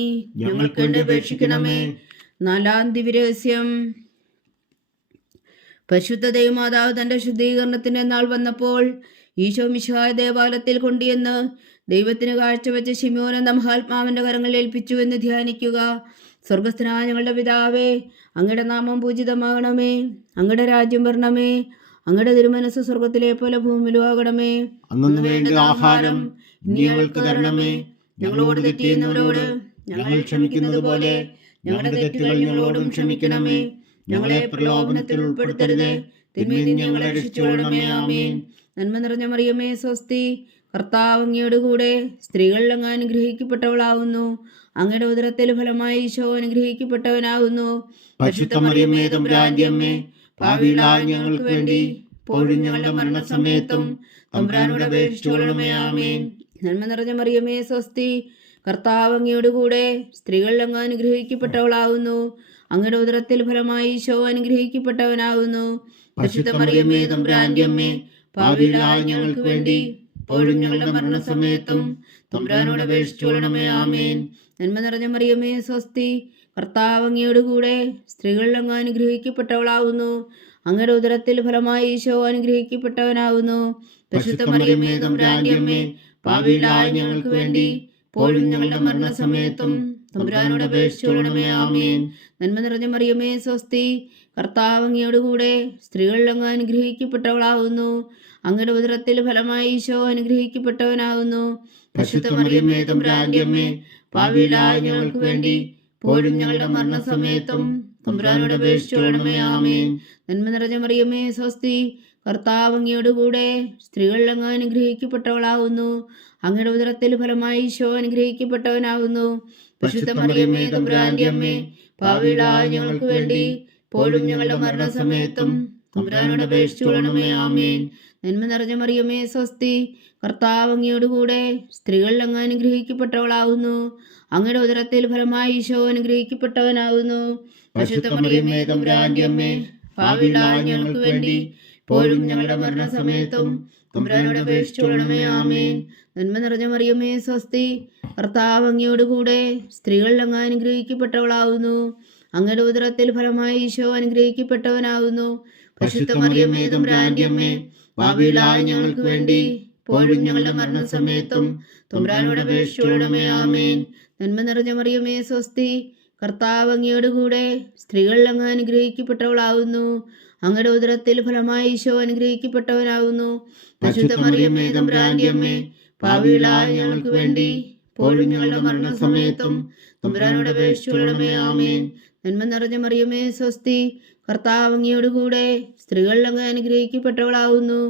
ഞങ്ങൾക്ക് വേണ്ടി അപേക്ഷിക്കണമേ. 4-ാം ദിവ്യരഹസ്യം. പരിശുദ്ധ ദൈവമാതാവ് തൻ്റെ ശുദ്ധീകരണത്തിൻ്റെ നാൾ വന്നപ്പോൾ ഈശോ മിശിഹായ ദേവാലയത്തിൽ കൊണ്ടുവന്ന് ദൈവത്തിന് കാഴ്ചവെച്ച ശിമോൻ എന്ന മഹാത്മാവിൻ്റെ കരങ്ങളിൽ ഏൽപ്പിച്ചു എന്ന് ധ്യാനിക്കുക. സ്വർഗസ്ഥനായ ഞങ്ങളുടെ പിതാവേ, അങ്ങയുടെ നാമം പൂജിതമാകണമേ. അങ്ങയുടെ രാജ്യം വരണമേ. അങ്ങയുടെ തിരുമനസ് സ്വർഗത്തിലെ പോലെ ഭൂമിയിലും ആകണമേ. അന്നു വേണ്ട ആഹാരം ഇനി ഞങ്ങൾക്ക് തരണമേ. ഞങ്ങളോട് തെറ്റ് ചെയ്യുന്നവരോട് ഞങ്ങൾ ക്ഷമിക്കുന്നത് പോലെ ഞങ്ങളുടെ തെറ്റുകൾ ഞങ്ങളോടും ക്ഷമിക്കണമേ. ഞങ്ങളെ പ്രലോഭനത്തിൽ ഉൾപ്പെടുത്തരുതേ, തിന്മയിൽ നിന്ന് ഞങ്ങളെ രക്ഷിച്ചുകൊള്ളണമേ. ആമേൻ. നന്മ നിറഞ്ഞ മറിയമേ, സ്വസ്തി. കർത്താവ് അങ്ങയോട് കൂടെ സ്ത്രീകളിൽ അങ്ങ് അനുഗ്രഹിക്കപ്പെട്ടവളാവുന്നു. അങ്ങയുടെ ഉദരത്തിൽ ഫലമായി ഈശോ അനുഗ്രഹിക്കപ്പെട്ടവനാകുന്നു. പരിശുദ്ധ മറിയമേ, തമ്പുരാന്റെ അമ്മേ, പാപികളായ ഞങ്ങൾക്ക് വേണ്ടി ഇപ്പോഴും ഞങ്ങളുടെ മരണസമയത്തും തമ്പുരാനോട് അപേക്ഷിച്ചുകൊള്ളണമേ. ആമേൻ. നന്മ നിറഞ്ഞ മറിയമേ, സ്വസ്തി. കർത്താവ് അങ്ങയോട് കൂടെ സ്ത്രീകളിൽ അങ്ങ് അനുഗ്രഹിക്കപ്പെട്ടവളാവുന്നു. അങ്ങയുടെ ഉദരത്തിൽ ഫലമായി ഈശോ അനുഗ്രഹിക്കപ്പെട്ടവനാകുന്നു. പരിശുദ്ധ മറിയമേ, തമ്പുരാന്റെ അമ്മേ, പാപികളായ ഞങ്ങൾക്ക് വേണ്ടി ഇപ്പോഴും ഞങ്ങളുടെ മരണസമയത്തും തമ്പുരാനോട് അപേക്ഷിച്ചുകൊള്ളണമേ. ആമേൻ. നന്മ നിറഞ്ഞ മറിയമേ, സ്വസ്തി. കർത്താവ് അങ്ങയോട് കൂടെ സ്ത്രീകളിൽ അങ്ങ് അനുഗ്രഹിക്കപ്പെട്ടവളാവുന്നു. അങ്ങയുടെ ഉദരത്തിൽ ഫലമായി ഈശോ അനുഗ്രഹിക്കപ്പെട്ടവനാകുന്നു. പരിശുദ്ധ മറിയമേ, തമ്പുരാന്റെ അമ്മേ, പാപികളായ ഞങ്ങൾക്ക് വേണ്ടി ഇപ്പോഴും ഞങ്ങളുടെ മരണസമയത്തും തമ്പുരാനോട് അപേക്ഷിച്ചുകൊള്ളണമേ. ആമേൻ. നന്മ നിറഞ്ഞ മറിയമേ, സ്വസ്തി. കർത്താവ് അങ്ങയോട് കൂടെ സ്ത്രീകളിൽ അങ്ങ് അനുഗ്രഹിക്കപ്പെട്ടവളാകുന്നു. അങ്ങയുടെ ഉദരത്തിൽ ഫലമായി ഈശോ അനുഗ്രഹിക്കപ്പെട്ടവനാകുന്നു. പരിശുദ്ധ മറിയമേ, തമ്പുരാന്റെ അമ്മേ, പാപികളായ ഞങ്ങൾക്ക് വേണ്ടി ഇപ്പോഴും ഞങ്ങളുടെ മരണസമയത്തും തമ്പുരാനോട് അപേക്ഷിച്ചുകൊള്ളണമേ. ആമേൻ. നന്മ നിറഞ്ഞ മറിയമേ, സ്വസ്തി. കർത്താവ് അങ്ങയോട് കൂടെ സ്ത്രീകളിൽ അങ്ങ് അനുഗ്രഹിക്കപ്പെട്ടവളാകുന്നു. അങ്ങയുടെ ഉദരത്തിൽ ഫലമായി ഈശോ അനുഗ്രഹിക്കപ്പെട്ടവനാകുന്നു. പരിശുദ്ധ മറിയമേ, തമ്പുരാന്റെ അമ്മേ, പാപികളായ ഞങ്ങൾക്ക് വേണ്ടി ഇപ്പോഴും ഞങ്ങളുടെ മരണസമയത്തും തമ്പുരാനോട് അപേക്ഷിച്ചുകൊള്ളണമേ. ആമേൻ. നന്മ നിറഞ്ഞ മറിയമേ, സ്വസ്തി. കർത്താവ് അങ്ങയോട് കൂടെ സ്ത്രീകളിൽ അങ്ങ് അനുഗ്രഹിക്കപ്പെട്ടവളാകുന്നു. അങ്ങയുടെ ഉദരത്തിൽ ഫലമായി ഈശോ അനുഗ്രഹിക്കപ്പെട്ടവനാകുന്നു. പരിശുദ്ധ മറിയമേ, തമ്പുരാന്റെ അമ്മേ, പാപികളായ ഞങ്ങൾക്ക് വേണ്ടി ഇപ്പോഴും ഞങ്ങളുടെ മരണസമയത്തും തമ്പുരാനോട് അപേക്ഷിച്ചുകൊള്ളണമേ. ആമേൻ. നന്മ നിറഞ്ഞ മറിയമേ, സ്വസ്തി. കർത്താവ് അങ്ങയോട് കൂടെ സ്ത്രീകളിൽ അങ്ങ് അനുഗ്രഹിക്കപ്പെട്ടവളാകുന്നു. അങ്ങയുടെ ഉദരത്തിൽ ഫലമായി ഈശോ അനുഗ്രഹിക്കപ്പെട്ടവനാകുന്നു. പരിശുദ്ധ മറിയമേ, തമ്പുരാന്റെ അമ്മേ, പാപികളായ ഞങ്ങൾക്ക് വേണ്ടി ഇപ്പോഴും ഞങ്ങളുടെ മരണസമയത്തും തമ്പുരാനോട് അപേക്ഷിച്ചുകൊള്ളണമേ. ആമേൻ. നന്മ നിറഞ്ഞ മറിയമേ, സ്വസ്തി. കർത്താവ് അങ്ങയോട് കൂടെ സ്ത്രീകളിൽ അങ്ങ് അനുഗ്രഹിക്കപ്പെട്ടവളാകുന്നു. അങ്ങയുടെ ഉദരത്തിൽ ഫലമായി ഈശോ അനുഗ്രഹിക്കപ്പെട്ടവനാകുന്നു. പരിശുദ്ധ മറിയമേ, തമ്പുരാന്റെ അമ്മേ, പാപികളായ ഞങ്ങൾക്ക് വേണ്ടി ഇപ്പോഴും ഞങ്ങളുടെ മരണസമയത്തും തമ്പുരാനോട് അപേക്ഷിച്ചുകൊള്ളണമേ. ആമേൻ. നന്മ നിറഞ്ഞ മറിയമേ, സ്വസ്തി. കർത്താവ് അങ്ങയോട് കൂടെ സ്ത്രീകളിൽ അങ്ങ് അനുഗ്രഹിക്കപ്പെട്ടവളാകുന്നു.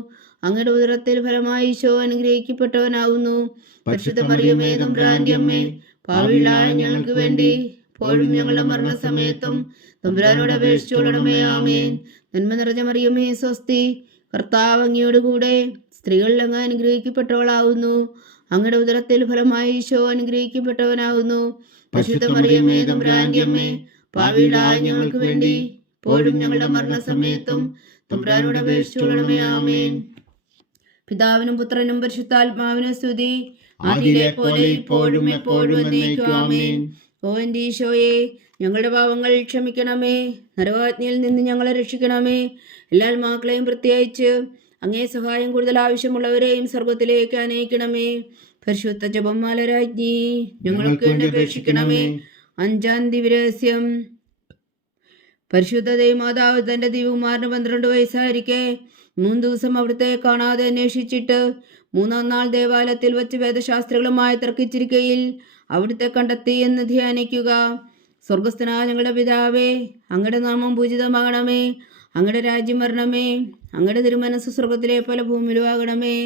അങ്ങയുടെ ഉദരത്തിൽ ഫലമായി ഈശോ അനുഗ്രഹിക്കപ്പെട്ടവനാകുന്നു. പരിശുദ്ധ മറിയമേ, തമ്പുരാന്റെ അമ്മേ, പാപികളായ ഞങ്ങൾക്ക് വേണ്ടി ഇപ്പോഴും ഞങ്ങളുടെ മരണസമയത്തും തമ്പുരാനോട് അപേക്ഷിച്ചുകൊള്ളണമേ. ആമേൻ. നന്മ നിറഞ്ഞ മറിയമേ, സ്വസ്തി. കർത്താവ് അങ്ങയോട് കൂടെ സ്ത്രീകളിൽ അങ്ങ് അനുഗ്രഹിക്കപ്പെട്ടവളാകുന്നു. അങ്ങയുടെ ഉദരത്തിൽ ഫലമായി ഈശോ അനുഗ്രഹിക്കപ്പെട്ടവനാകുന്നു. പരിശുദ്ധ മറിയമേ, തമ്പുരാന്റെ അമ്മേ, പാപികളായ ഞങ്ങൾക്ക് വേണ്ടി ഇപ്പോഴും ഞങ്ങളുടെ മരണസമയത്തും തമ്പുരാനോട് അപേക്ഷിച്ചുകൊള്ളണമേ. ആമേൻ. പിതാവിനും പുത്രനും പരിശുദ്ധാത്മാവിനും സ്തുതി. ആദിയിലെ പോലെ ഇപ്പോഴും എപ്പോഴും എന്നേക്കും. ആമേൻ. ഓ എൻ്റെ ഈശോയെ, ഞങ്ങളുടെ പാപങ്ങൾ ക്ഷമിക്കണമേ. നരകാഗ്നിയിൽ നിന്ന് ഞങ്ങളെ രക്ഷിക്കണമേ. എല്ലാ ആത്മാക്കളെയും പ്രത്യേകിച്ച് അങ്ങേ സഹായം കൂടുതൽ ആവശ്യമുള്ളവരെയും സ്വർഗത്തിലേക്ക് അനയിക്കണമേ. പരിശുദ്ധ ജപമാല രാജ്ഞി, ഞങ്ങൾക്ക് വേണ്ടി അപേക്ഷിക്കണമേ. 5-ാം ദിവ്യരഹസ്യം. പരിശുദ്ധ ദൈവമാതാവ് തൻ്റെ ദിവ്യകുമാരന് 12 വയസ്സായിരിക്കെ 3 ദിവസം അവിടുത്തെ കാണാതെ അന്വേഷിച്ചിട്ട് 3-ാം നാൾ ദേവാലയത്തിൽ വച്ച് വേദശാസ്ത്രികളുമായി തർക്കിച്ചിരിക്കയിൽ അവിടുത്തെ കണ്ടെത്തി എന്ന് ധ്യാനിക്കുക. സ്വർഗസ്ഥനായ ഞങ്ങളുടെ പിതാവേ, അങ്ങയുടെ നാമം പൂജിതമാകണമേ. അങ്ങയുടെ രാജ്യം വരണമേ. അങ്ങയുടെ തിരുമനസ് സ്വർഗത്തിലെ പോലെ ഭൂമിയിലും ആകണമേ.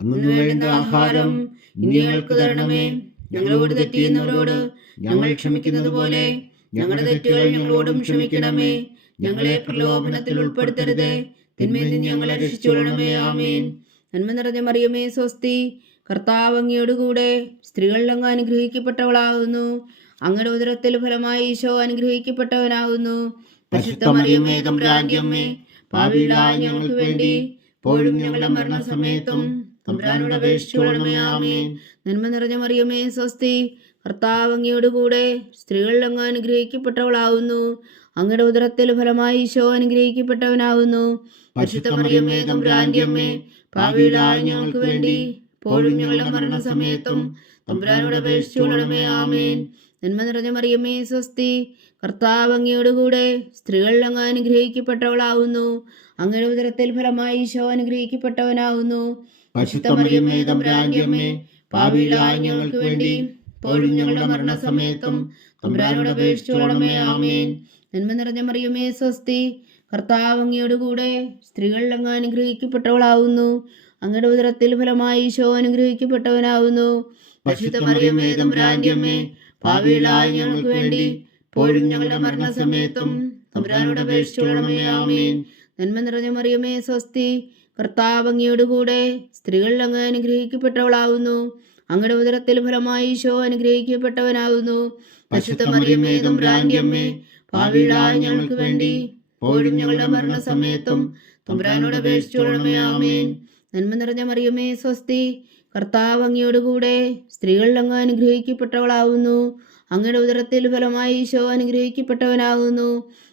അന്നു വേണ്ട ആഹാരം ഇനി ഞങ്ങൾക്ക് തരണമേ. ഞങ്ങളോട് തെറ്റ് ചെയ്യുന്നവരോട് ഞങ്ങൾ ക്ഷമിക്കുന്നത് പോലെ ഞങ്ങളുടെ തെറ്റുകൾ ഞങ്ങളോടും ക്ഷമിക്കണമേ. ഞങ്ങളെ പ്രലോഭനത്തിൽ ഉൾപ്പെടുത്തരുതേ, തിന്മയിൽ നിന്ന് ഞങ്ങളെ രക്ഷിച്ചുകൊള്ളണമേ. ആമേൻ. നന്മ നിറഞ്ഞ മറിയമേ സ്വസ്തി, കർത്താവ് അങ്ങയോടുകൂടെ സ്ത്രീകളിൽ അങ്ങ് അനുഗ്രഹിക്കപ്പെട്ടവളാകുന്നു. അങ്ങയുടെ ഉദരത്തിൽ ഫലമായി ഈശോ അനുഗ്രഹിക്കപ്പെട്ടവനാകുന്നു. പരിശുദ്ധ മറിയമേ തമ്പുരാന്റെ അമ്മേ, പാപികളായ ഞങ്ങൾക്ക് വേണ്ടി ഇപ്പോഴും ഞങ്ങളുടെ മരണസമയത്തും തമ്പുരാനോട് അപേക്ഷിച്ചുകൊള്ളണമേ. ആമേൻ. നന്മ നിറഞ്ഞ മറിയമേ സ്വസ്തി, കർത്താവ് അങ്ങയോടുകൂടെ സ്ത്രീകളിൽ അങ്ങ് അനുഗ്രഹിക്കപ്പെട്ടവളാകുന്നു. അങ്ങയുടെ ഉദരത്തിൽ ഫലമായി ഈശോ അനുഗ്രഹിക്കപ്പെട്ടവനാകുന്നു. പരിശുദ്ധ മറിയമേ തമ്പുരാന്റെ അമ്മേ, പാപികളായ ഞങ്ങൾക്ക് വേണ്ടി ഇപ്പോഴും ഞങ്ങളുടെ മരണസമയത്തും തമ്പുരാനോട് അപേക്ഷിച്ചുകൊള്ളണമേ. ആമേൻ. നന്മ നിറഞ്ഞ മറിയമേ സ്വസ്തി, കർത്താവ് അങ്ങയോടുകൂടെ സ്ത്രീകളിൽ അങ്ങ് അനുഗ്രഹിക്കപ്പെട്ടവളാകുന്നു. അങ്ങയുടെ ഉദരത്തിൽ ഫലമായി ഈശോ അനുഗ്രഹിക്കപ്പെട്ടവനാകുന്നു. പരിശുദ്ധ മറിയമേ തമ്പുരാന്റെ അമ്മേ, പാപികളായ ഞങ്ങൾക്ക് വേണ്ടി ഇപ്പോഴും ഞങ്ങളുടെ മരണസമയത്തും തമ്പുരാനോട് അപേക്ഷിച്ചുകൊള്ളണമേ. ആമേൻ. നന്മ നിറഞ്ഞ മറിയമേ സ്വസ്തി, കർത്താവ് അങ്ങയോടുകൂടെ സ്ത്രീകളിൽ അങ്ങ് അനുഗ്രഹിക്കപ്പെട്ടവളാകുന്നു. അങ്ങയുടെ ഉദരത്തിൽ ഫലമായി ഈശോ അനുഗ്രഹിക്കപ്പെട്ടവനാകുന്നു. പരിശുദ്ധ മറിയമേ തമ്പുരാന്റെ അമ്മേ, പാപികളായ ഞങ്ങൾക്ക് വേണ്ടി ഇപ്പോഴും ഞങ്ങളുടെ മരണസമയത്തും തമ്പുരാനോട് അപേക്ഷിച്ചുകൊള്ളണമേ. ആമേൻ. നന്മ നിറഞ്ഞ മറിയമേ സ്വസ്തി, കർത്താവ് അങ്ങയോടുകൂടെ സ്ത്രീകളിൽ അങ്ങ് അനുഗ്രഹിക്കപ്പെട്ടവളാകുന്നു. അങ്ങയുടെ ഉദരത്തിൽ ഫലമായി ഈശോ അനുഗ്രഹിക്കപ്പെട്ടവനാകുന്നു. പരിശുദ്ധ മറിയമേ തമ്പുരാന്റെ അമ്മേ, പാപികളായ ഞങ്ങൾക്ക് വേണ്ടി ഇപ്പോഴും ഞങ്ങളുടെ മരണസമയത്തും തമ്പുരാനോട് അപേക്ഷിച്ചുകൊള്ളണമേ. ആമേൻ. നന്മ നിറഞ്ഞ മറിയമേ സ്വസ്തി, കർത്താവ് അങ്ങയോടുകൂടെ സ്ത്രീകളിൽ അങ്ങ് അനുഗ്രഹിക്കപ്പെട്ടവളാകുന്നു. അങ്ങയുടെ ഉദരത്തിൽ ഫലമായി ഈശോ അനുഗ്രഹിക്കപ്പെട്ടവനാകുന്നു.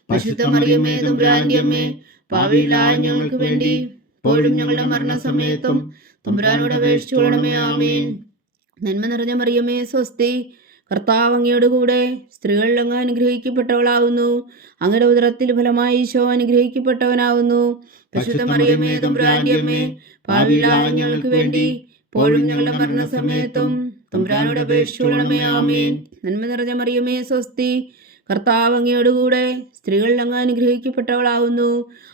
പരിശുദ്ധ മറിയമേ തമ്പുരാന്റെ അമ്മേ, പാപികളായ ഞങ്ങൾക്ക് വേണ്ടി ഇപ്പോഴും ഞങ്ങളുടെ മരണസമയത്തും തമ്പുരാനോട് അപേക്ഷിച്ചുകൊള്ളണമേ. ആമേൻ. നന്മ നിറഞ്ഞ മറിയമേ സ്വസ്തി, കർത്താവ് അങ്ങയോടുകൂടെ സ്ത്രീകളിൽ അങ്ങ് അനുഗ്രഹിക്കപ്പെട്ടവളാകുന്നു. അങ്ങയുടെ ഉദരത്തിൽ ഫലമായി ഈശോ അനുഗ്രഹിക്കപ്പെട്ടവനാകുന്നു. പരിശുദ്ധ മറിയമേ തമ്പുരാന്റെ അമ്മേ, പാപികളായ ഞങ്ങൾക്ക് വേണ്ടി ഇപ്പോഴും ഞങ്ങളുടെ മരണസമയത്തും തമ്പുരാനോട് അപേക്ഷിച്ചുകൊള്ളണമേ. ആമേൻ. നന്മ നിറഞ്ഞ മറിയമേ സ്വസ്തി, കർത്താവ് അങ്ങയോടുകൂടെ സ്ത്രീകളിൽ അങ്ങ് അനുഗ്രഹിക്കപ്പെട്ടവളാകുന്നു.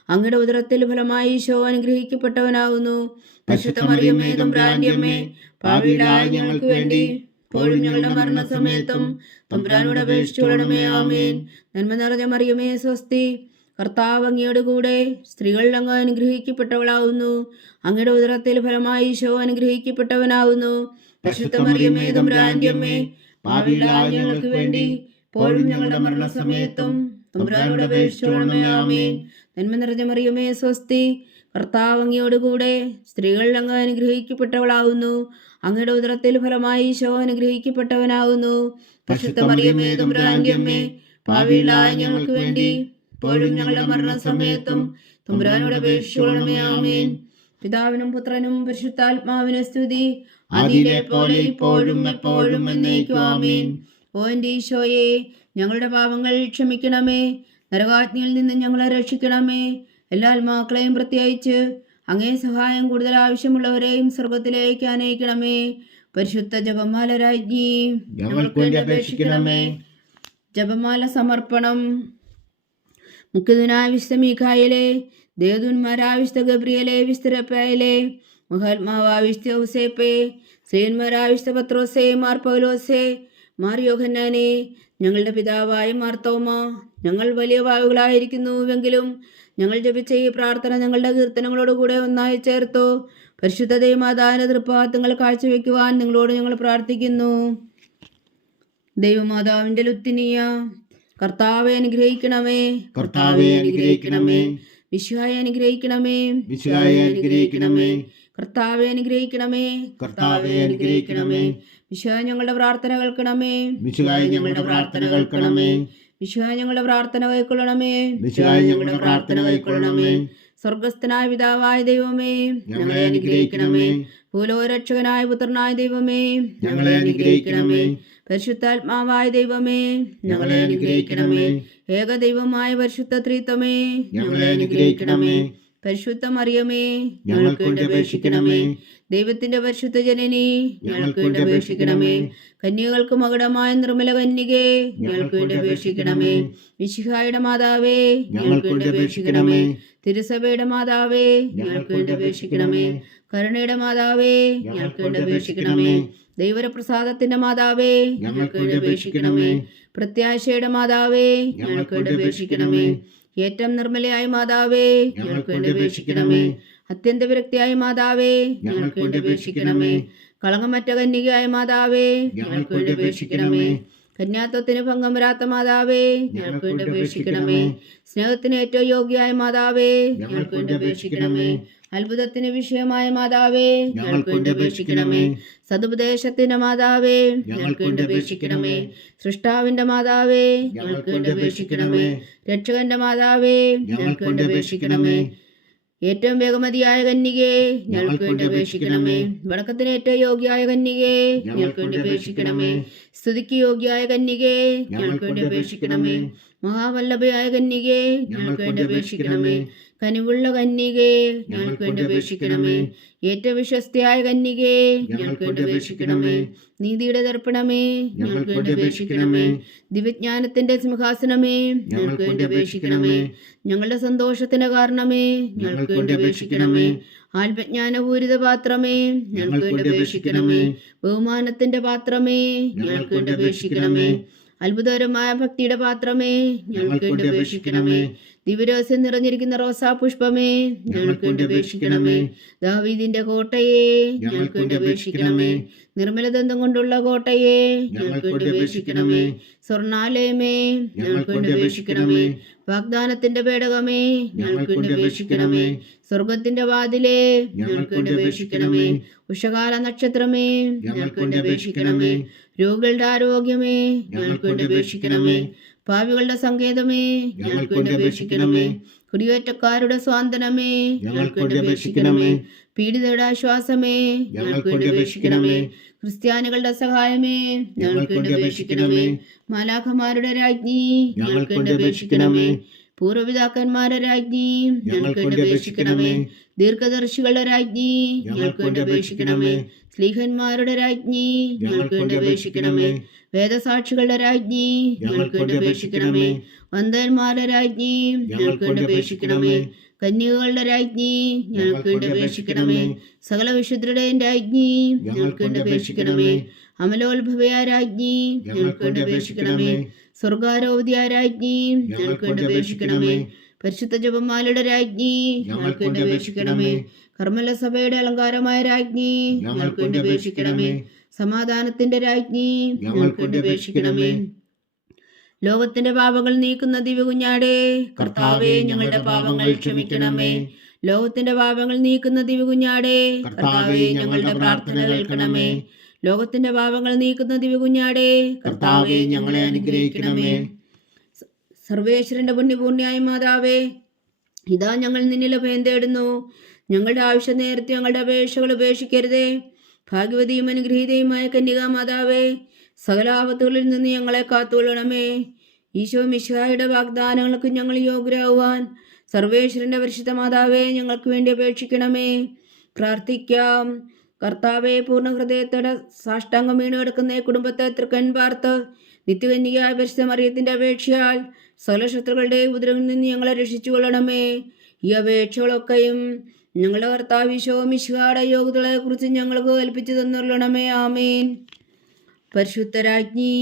അങ്ങയുടെ ഉദരത്തിൽ ഫലമായി ഈശോ അനുഗ്രഹിക്കപ്പെട്ടവനാകുന്നു. പരിശുദ്ധ മറിയമേ തമ്പുരാന്റെ അമ്മേ, പാപികളായ ഞങ്ങൾക്ക് വേണ്ടി ഇപ്പോഴും ഞങ്ങളുടെ മരണസമയത്തും തമ്പുരാനോട് അപേക്ഷിച്ചുകൊള്ളണമേ. ആമേൻ. നന്മ നിറഞ്ഞ മറിയമേ സ്വസ്തി, കർത്താവ് അങ്ങയോടുകൂടെ സ്ത്രീകളിൽ അങ്ങ് അനുഗ്രഹിക്കപ്പെട്ടവളാകുന്നു. അങ്ങയുടെ ഉദരത്തിൽ ഫലമായി ഈശോ അനുഗ്രഹിക്കപ്പെട്ടവനാകുന്നു. പരിശുദ്ധ മറിയമേ തമ്പുരാന്റെ അമ്മേ, പാപികളായ ഞങ്ങൾക്ക് വേണ്ടി ഇപ്പോഴും ഞങ്ങളുടെ മരണസമയത്തും തമ്പുരാനോട് അപേക്ഷിച്ചുകൊള്ളണമേ. ആമേൻ. നന്മ നിറഞ്ഞ മറിയമേ സ്വസ്തി, കർത്താവ് അങ്ങയോടുകൂടെ സ്ത്രീകളിൽ അങ്ങ് അനുഗ്രഹിക്കപ്പെട്ടവളാകുന്നു. അങ്ങയുടെ ഉദരത്തിൽ ഫലമായി ഈശോ അനുഗ്രഹിക്കപ്പെട്ടവനാകുന്നു. പരിശുദ്ധ മറിയമേ തമ്പുരാന്റെ അമ്മേ, പാപികളായ ഞങ്ങൾക്ക് വേണ്ടി ഇപ്പോഴും ഞങ്ങളുടെ മരണസമയത്തും തമ്പുരാനോട് അപേക്ഷിച്ചുകൊള്ളണമേ. ആമേൻ. പിതാവിനും പുത്രനും പരിശുദ്ധാത്മാവിനും സ്തുതി, ആദിയിലെ പോലെ ഇപ്പോഴും എപ്പോഴും എന്നേക്കും. ആമേൻ. ഓ എൻ്റെ ഈശോയെ, ഞങ്ങളുടെ പാപങ്ങൾ ക്ഷമിക്കണമേ. നരകാഗ്നിയിൽ നിന്ന് ഞങ്ങളെ രക്ഷിക്കണമേ. എല്ലാ ആത്മാക്കളെയും പ്രത്യേകിച്ച് അങ്ങേ സഹായം കൂടുതൽ ആവശ്യമുള്ളവരെയും സ്വർഗത്തിലേക്ക് അനയിക്കണമേ. പരിശുദ്ധ ജപമാല രാജ്ഞി, ഞങ്ങൾക്ക് വേണ്ടി അപേക്ഷിക്കണമേ. ജപമാല സമർപ്പണം. മുഖ്യദൂതനായ വിശുദ്ധ മീഖായേലേ, ദേവദൂതന്മാരായ വിശുദ്ധ ഗബ്രിയേലേ, വിശുദ്ധ റഫായേലേ, മഹാത്മാവായ വിശുദ്ധ ഔസേപ്പേ, ശ്രീയന്മാരായ വിശുദ്ധ പത്രോസേ, മാർ പൗലോസേ, മാർ യോഹന്നാനേ, ഞങ്ങളുടെ പിതാവായ മാർ തോമ, ഞങ്ങൾ വലിയ പാപികളായിരിക്കുന്നുവെങ്കിലും ഞങ്ങൾ ജപിച്ച ഈ പ്രാർത്ഥന ഞങ്ങളുടെ കീർത്തനങ്ങളോടുകൂടെ ഒന്നായി ചേർത്തു. പരിശുദ്ധ ദൈവമാതാവിന്റെ തൃപ്പാദങ്ങൾ കാഴ്ചവെക്കുവാൻ നിങ്ങളോട് ഞങ്ങൾ പ്രാർത്ഥിക്കുന്നു. ദൈവമാതാവിന്റെ ലുത്തിനിയ, കർത്താവെ അനുഗ്രഹിക്കണമേ. കർത്താവെ അനുഗ്രഹിക്കണമേ. വിശുഹായെ അനുഗ്രഹിക്കണമേ. വിശുഹായെ അനുഗ്രഹിക്കണമേ. കർത്താവെ അനുഗ്രഹിക്കണമേ. കർത്താവെ അനുഗ്രഹിക്കണമേ. വിശുഹായ ഞങ്ങളുടെ പ്രാർത്ഥന കേൾക്കണമേ. വിശുഹായ ഞങ്ങളുടെ പ്രാർത്ഥന കേൾക്കണമേ. വിശുഹായ ഞങ്ങളുടെ പ്രാർത്ഥന കൈക്കൊള്ളണമേ. വിശുഹായ ഞങ്ങളുടെ പ്രാർത്ഥന കൈക്കൊള്ളണമേ. സ്വർഗസ്ഥനായ പിതാവായ ദൈവമേ, ഞങ്ങളെ അനുഗ്രഹിക്കണമേ. ഭൂലോകരക്ഷകനായ പുത്രനായ ദൈവമേ, ഞങ്ങളെ അനുഗ്രഹിക്കണമേ. പരിശുദ്ധാത്മാവായ ദൈവമേ, ഞങ്ങളെ അനുഗ്രഹിക്കണമേ. ഏകദൈവമായ പരിശുദ്ധ ത്രിത്വമേ, ഞങ്ങളെ അനുഗ്രഹിക്കണമേ. പരിശുദ്ധ മറിയമേ, ഞങ്ങൾക്ക് വേണ്ടി അപേക്ഷിക്കണമേ. ദൈവത്തിന്റെ പരിശുദ്ധ ജനനി, ഞങ്ങൾക്ക് വേണ്ടി അപേക്ഷിക്കണമേ. കന്യകൾക്ക് മകുടമായ നിർമ്മല കന്യകേ, ഞങ്ങൾക്ക് വേണ്ടി അപേക്ഷിക്കണമേ. മിശിഹായുടെ മാതാവേ, ഞങ്ങൾക്ക് വേണ്ടി അപേക്ഷിക്കണമേ. തിരുസഭയുടെ മാതാവേ, ഞങ്ങൾക്ക് വേണ്ടി അപേക്ഷിക്കണമേ. കരുണയുടെ മാതാവേ, ഞങ്ങൾക്ക് വേണ്ടി അപേക്ഷിക്കണമേ. ദൈവപ്രസാദത്തിന്റെ മാതാവേ, ഞങ്ങൾക്ക് വേണ്ടി അപേക്ഷിക്കണമേ. പ്രത്യാശയുടെ മാതാവേ, ഞങ്ങൾക്ക് വേണ്ടി അപേക്ഷിക്കണമേ. ഏറ്റവും നിർമ്മലയായ മാതാവേ, ഞങ്ങൾക്ക് വേണ്ടി അപേക്ഷിക്കണമേ. അത്യന്ത വിരക്തിയായ മാതാവേ ഞങ്ങൾക്ക് വേണ്ടി അപേക്ഷിക്കണമേ. കളങ്കമറ്റ കന്യകയായ മാതാവേ ഞങ്ങൾക്ക് വേണ്ടി അപേക്ഷിക്കണമേ. കന്യാത്വത്തിന് ഭംഗം വരാത്ത മാതാവേ ഞങ്ങൾക്ക് വേണ്ടി അപേക്ഷിക്കണമേ. സ്നേഹത്തിന് ഏറ്റവും യോഗ്യയായ മാതാവേ ഞങ്ങൾക്ക് വേണ്ടി അപേക്ഷിക്കണമേ. അത്ഭുതത്തിന് വിഷയമായ മാതാവേ ഞങ്ങൾക്ക് വേണ്ടി അപേക്ഷിക്കണമേ. സതുപദേശത്തിന്റെ മാതാവേ ഞങ്ങൾക്ക് വേണ്ടി അപേക്ഷിക്കണമേ. സൃഷ്ടാവിന്റെ മാതാവേ ഞങ്ങൾക്ക് വേണ്ടി അപേക്ഷിക്കണമേ. രക്ഷകന്റെ മാതാവേ ഞങ്ങൾക്ക് വേണ്ടി അപേക്ഷിക്കണമേ. ഏറ്റവും വേഗമതിയായ കന്യകേ ഞങ്ങൾക്ക് വേണ്ടി അപേക്ഷിക്കണമേ. വണക്കത്തിന് ഏറ്റവും യോഗ്യയായ കന്യകേ ഞങ്ങൾക്ക് വേണ്ടി അപേക്ഷിക്കണമേ. സ്തുതിക്ക് യോഗ്യയായ കന്യകേ ഞങ്ങൾക്ക് വേണ്ടി അപേക്ഷിക്കണമേ. മഹാവല്ലഭയായ കന്യകേ ഞങ്ങൾക്ക് വേണ്ടി അപേക്ഷിക്കണമേ. കനിവുള്ള കന്യകേ ഞങ്ങൾക്ക് വേണ്ടി അപേക്ഷിക്കണമേ. ഏറ്റവും വിശ്വസ്തയായ കന്യകേ ഞങ്ങൾക്ക് വേണ്ടി അപേക്ഷിക്കണമേ. നീതിയുടെ ദർപ്പണമേ ഞങ്ങൾക്ക് വേണ്ടി അപേക്ഷിക്കണമേ. ദിവ്യജ്ഞാനത്തിന്റെ സിംഹാസനമേ ഞങ്ങൾക്ക് വേണ്ടി അപേക്ഷിക്കണമേ. ഞങ്ങളുടെ സന്തോഷത്തിന്റെ കാരണമേ ഞങ്ങൾക്ക് വേണ്ടി അപേക്ഷിക്കണമേ. ആത്മജ്ഞാനപൂരിത പാത്രമേ ഞങ്ങൾക്ക് വേണ്ടി അപേക്ഷിക്കണമേ. ബഹുമാനത്തിന്റെ പാത്രമേ ഞങ്ങൾക്ക് വേണ്ടി അപേക്ഷിക്കണമേ. അത്ഭുതകരമായ ഭക്തിയുടെ പാത്രമേ ഞങ്ങൾക്ക് വേണ്ടി അപേക്ഷിക്കണമേ. ദിവ്യരഹസ്യം നിറഞ്ഞിരിക്കുന്ന റോസാ പുഷ്പമേ ഞങ്ങൾക്ക് വേണ്ടി അപേക്ഷിക്കണമേ. ദാവീദിന്റെ കോട്ടയെ ഞങ്ങൾക്ക് വേണ്ടി അപേക്ഷിക്കണമേ. നിർമ്മലദന്തം കൊണ്ടുള്ള കോട്ടയെ ഞങ്ങൾക്ക് വേണ്ടി അപേക്ഷിക്കണമേ. സ്വർണാലയമേ ഞങ്ങൾക്ക് വേണ്ടി അപേക്ഷിക്കണമേ. വാഗ്ദാനത്തിന്റെ പേടകമേ ഞങ്ങൾക്ക് വേണ്ടി അപേക്ഷിക്കണമേ. സ്വർഗത്തിന്റെ വാതിലേ ഞങ്ങൾക്ക് വേണ്ടി അപേക്ഷിക്കണമേ. ഉഷകാല നക്ഷത്രമേ ഞങ്ങൾക്ക് വേണ്ടി അപേക്ഷിക്കണമേ. രോഗികളുടെ ആരോഗ്യമേ ഞങ്ങൾക്ക് വേണ്ടി അപേക്ഷിക്കണമേ. പാപികളുടെ സങ്കേതമേ ഞങ്ങൾക്ക് വേണ്ടി അപേക്ഷിക്കണമേ. കുടിയേറ്റക്കാരുടെ സ്വാന്തനമേ ഞങ്ങൾക്ക് വേണ്ടി അപേക്ഷിക്കണമേ. പീഡിതരുടെ ആശ്വാസമേ ഞങ്ങൾക്ക് വേണ്ടി അപേക്ഷിക്കണമേ. ക്രിസ്ത്യാനികളുടെ സഹായമേ ഞങ്ങൾക്ക് വേണ്ടി അപേക്ഷിക്കണമേ. മാലാഖമാരുടെ രാജ്ഞി ഞങ്ങൾക്ക് വേണ്ടി അപേക്ഷിക്കണമേ. പൂർവ്വപിതാക്കന്മാരുടെ രാജ്ഞി ഞങ്ങൾക്ക് വേണ്ടി അപേക്ഷിക്കണമേ. ദീർഘദർശികളുടെ രാജ്ഞി ഞങ്ങൾക്ക് വേണ്ടി അപേക്ഷിക്കണമേ. സ്ലീഹന്മാരുടെ രാജ്ഞി ഞങ്ങൾക്ക് വേണ്ടി അപേക്ഷിക്കണമേ. വേദസാക്ഷികളുടെ രാജ്ഞി ഞങ്ങൾക്ക് വേണ്ടി അപേക്ഷിക്കണമേ. വന്ദന്മാരുടെ രാജ്ഞി ഞങ്ങൾക്ക് വേണ്ടി അപേക്ഷിക്കണമേ. കന്യകകളുടെ രാജ്ഞി ഞങ്ങൾക്ക് വേണ്ടി അപേക്ഷിക്കണമേ. സകല വിശുദ്ധരുടെയും രാജ്ഞി ഞങ്ങൾക്ക് വേണ്ടി അപേക്ഷിക്കണമേ. അമലോത്ഭവയായ രാജ്ഞി ഞങ്ങൾക്ക് വേണ്ടി അപേക്ഷിക്കണമേ. സ്വർഗാരോപതിയായ രാജ്ഞി ഞങ്ങൾക്ക് വേണ്ടി അപേക്ഷിക്കണമേ. പരിശുദ്ധ ജപമാലയുടെ രാജ്ഞി ഞങ്ങൾക്ക് വേണ്ടി അപേക്ഷിക്കണമേ. കർമ്മല സഭയുടെ അലങ്കാരമായ രാജ്ഞി ഞങ്ങൾക്ക് വേണ്ടി അപേക്ഷിക്കണമേ. സമാധാനത്തിന്റെ രാജ്ഞി ഞങ്ങൾക്ക് വേണ്ടി അപേക്ഷിക്കണമേ. ലോകത്തിന്റെ പാപങ്ങൾ നീക്കുന്ന ദിവ്യകുഞ്ഞാടേ കർത്താവേ ഞങ്ങളുടെ പാപങ്ങൾ ക്ഷമിക്കണമേ. ലോകത്തിന്റെ പാപങ്ങൾ നീക്കുന്ന ദിവ്യകുഞ്ഞാടേ കർത്താവേ ഞങ്ങളുടെ പ്രാർത്ഥന കേൾക്കണമേ. ലോകത്തിന്റെ പാപങ്ങൾ നീക്കുന്ന ദിവ്യകുഞ്ഞാടേ കർത്താവേ ഞങ്ങളെ അനുഗ്രഹിക്കണമേ. സർവേശ്വരന്റെ പുണ്യപൂർണ്യായ മാതാവേ, ഇതാ ഞങ്ങൾ നിന്നിൽ അഭയം തേടുന്നു. ഞങ്ങളുടെ ആവശ്യ നേരത്തെ ഞങ്ങളുടെ അപേക്ഷകൾ ഉപേക്ഷിക്കരുതേ. ഭാഗ്യവതിയും അനുഗ്രഹീതയുമായ കന്യകാ മാതാവേ, സകലാപത്തുകളിൽ നിന്ന് ഞങ്ങളെ കാത്തുകൊള്ളണമേ. ഈശോ മിശിഹായുടെ വാഗ്ദാനങ്ങൾക്ക് ഞങ്ങൾ യോഗ്യരാകുവാൻ സർവേശ്വരന്റെ പരിശുദ്ധ മാതാവേ ഞങ്ങൾക്ക് വേണ്ടി അപേക്ഷിക്കണമേ. പ്രാർത്ഥിക്കാം. കർത്താവെ, പൂർണ്ണ ഹൃദയത്തോടെ സാഷ്ടാംഗം വീണ് കിടക്കുന്ന കുടുംബത്തെ തൃക്കൺ പാർത്ത് നിത്യകന്യകയായ പരിശുദ്ധ മറിയത്തിന്റെ അപേക്ഷയാൽ സകല ശത്രുക്കളുടെ ഉപദ്രവങ്ങളിൽ നിന്ന് ഞങ്ങളെ രക്ഷിച്ചു കൊള്ളണമേ. ഈ അപേക്ഷകളൊക്കെയും ഞങ്ങളുടെ കർത്താവ് ഈശോ മിശിഹായുടെ യോഗ്യതകളെ കുറിച്ച് ഞങ്ങൾക്ക് കൽപ്പിച്ചു തന്നുള്ളണമേ. ആമേൻ. പരിശുദ്ധരാജ്ഞി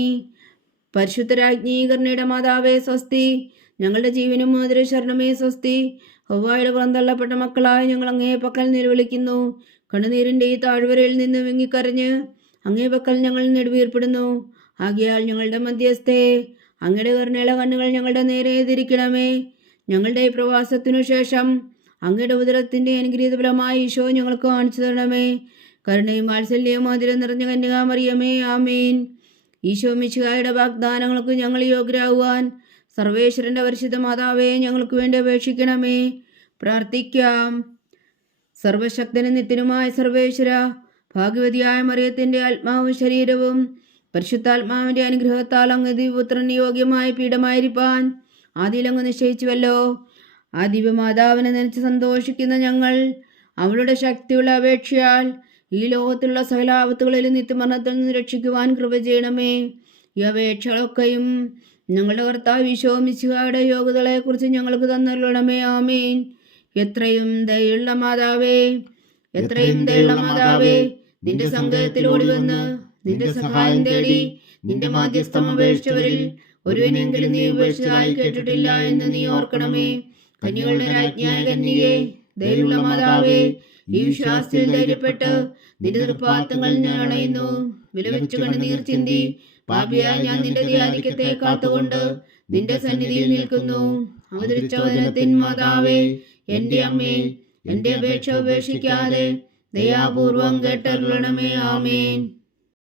കരുണയുടെ മാതാവേ സ്വസ്തി. ഞങ്ങളുടെ ജീവനും മോതിര ശരണമേ സ്വസ്തി. ഹവ്വായുടെ പുറന്തള്ളപ്പെട്ട മക്കളായ ഞങ്ങൾ അങ്ങേ പക്കൽ നിലവിളിക്കുന്നു. കണ്ണുനീരിൻ്റെ ഈ താഴ്വരയിൽ നിന്ന് വിങ്ങിക്കരഞ്ഞ് അങ്ങേ പക്കൽ ഞങ്ങൾ നെടുവീർപ്പെടുന്നു. ആകയാൽ ഞങ്ങളുടെ മധ്യസ്ഥേ, അങ്ങയുടെ കരുണയുള്ള കണ്ണുകൾ ഞങ്ങളുടെ നേരെ തിരിക്കണമേ. ഞങ്ങളുടെ ഈ പ്രവാസത്തിനു ശേഷം അങ്ങയുടെ ഉദരത്തിൻ്റെ അനുഗ്രഹീത ഫലമായ ഈശോ ഞങ്ങൾക്ക് കാണിച്ചു തരണമേ. കരുണയും വാത്സല്യവും മധുരം നിറഞ്ഞ കന്യകാമറിയമേ, ആമേൻ. ഈശോ മിശിഹായുടെ വാഗ്ദാനങ്ങൾക്ക് ഞങ്ങൾ യോഗ്യരാകുവാൻ സർവേശ്വരന്റെ പരിശുദ്ധ മാതാവേ ഞങ്ങൾക്ക് വേണ്ടി അപേക്ഷിക്കണമേ. പ്രാർത്ഥിക്കാം. സർവശക്തനും നിത്യനുമായ സർവേശ്വര, ഭാഗ്യവതിയായ മറിയത്തിൻ്റെ ആത്മാവും ശരീരവും പരിശുദ്ധാത്മാവിൻ്റെ അനുഗ്രഹത്താൽ അങ്ങ് ദിവ്യപുത്രന് യോഗ്യമായ പീഠമായിരിക്കാൻ ആദിയിലങ്ങ് നിശ്ചയിച്ചുവല്ലോ. ആ ദിവ്യമാതാവിനെ നനച്ച് സന്തോഷിക്കുന്ന ഞങ്ങൾ അവളുടെ ശക്തിയുള്ള അപേക്ഷയാൽ ഈ ലോകത്തിലുള്ള സകല ആപത്തുകളിലും നിത്യമരണത്തിൽ നിന്ന് രക്ഷിക്കുവാൻ കൃപ ചെയ്യണമേ. ഈ അപേക്ഷകളൊക്കെയും ഞങ്ങളുടെ കർത്താവ് ഈശോ മിശിഹായുടെ യോഗ്യതകളെക്കുറിച്ച് ഞങ്ങൾക്ക് തന്നുള്ളണമേ. ആമേൻ. എത്രയും ദയുള്ള മാതാവേ, നിന്റെ സങ്കേതത്തിലോടി വന്ന് നിന്റെ സഹായം തേടി നിന്റെ മാധ്യസ്ഥം അപേക്ഷിച്ചവരിൽ ഒരുവനെങ്കിലും നീ ഉപേക്ഷിച്ചതായി കേട്ടിട്ടില്ല എന്ന് നീ ഓർക്കണമേ. കന്യകളുടെ രാജ്ഞിയായ കന്യകേ, ദയുള്ള മാതാവേ, ഈ വിശ്വാസത്തിൽ ധൈര്യപ്പെട്ട് നിന്റെ തൃപ്പാദങ്ങൾ ഞാൻ അണയുന്നു. വിലവെച്ചു കണ്ണുനീർ ചിന്തി പാപിയായ ഞാൻ നിന്റെ ദയാധിക്യത്തെ കാത്തുകൊണ്ട് നിന്റെ സന്നിധിയിൽ നിൽക്കുന്നു. അവതരിച്ച വചനത്തിൻ മാതാവേ, എന്റെ അമ്മേ, എന്റെ അപേക്ഷ ഉപേക്ഷിക്കാതെ ദയാപൂർവം കേട്ടരുളണമേ. ആമേൻ.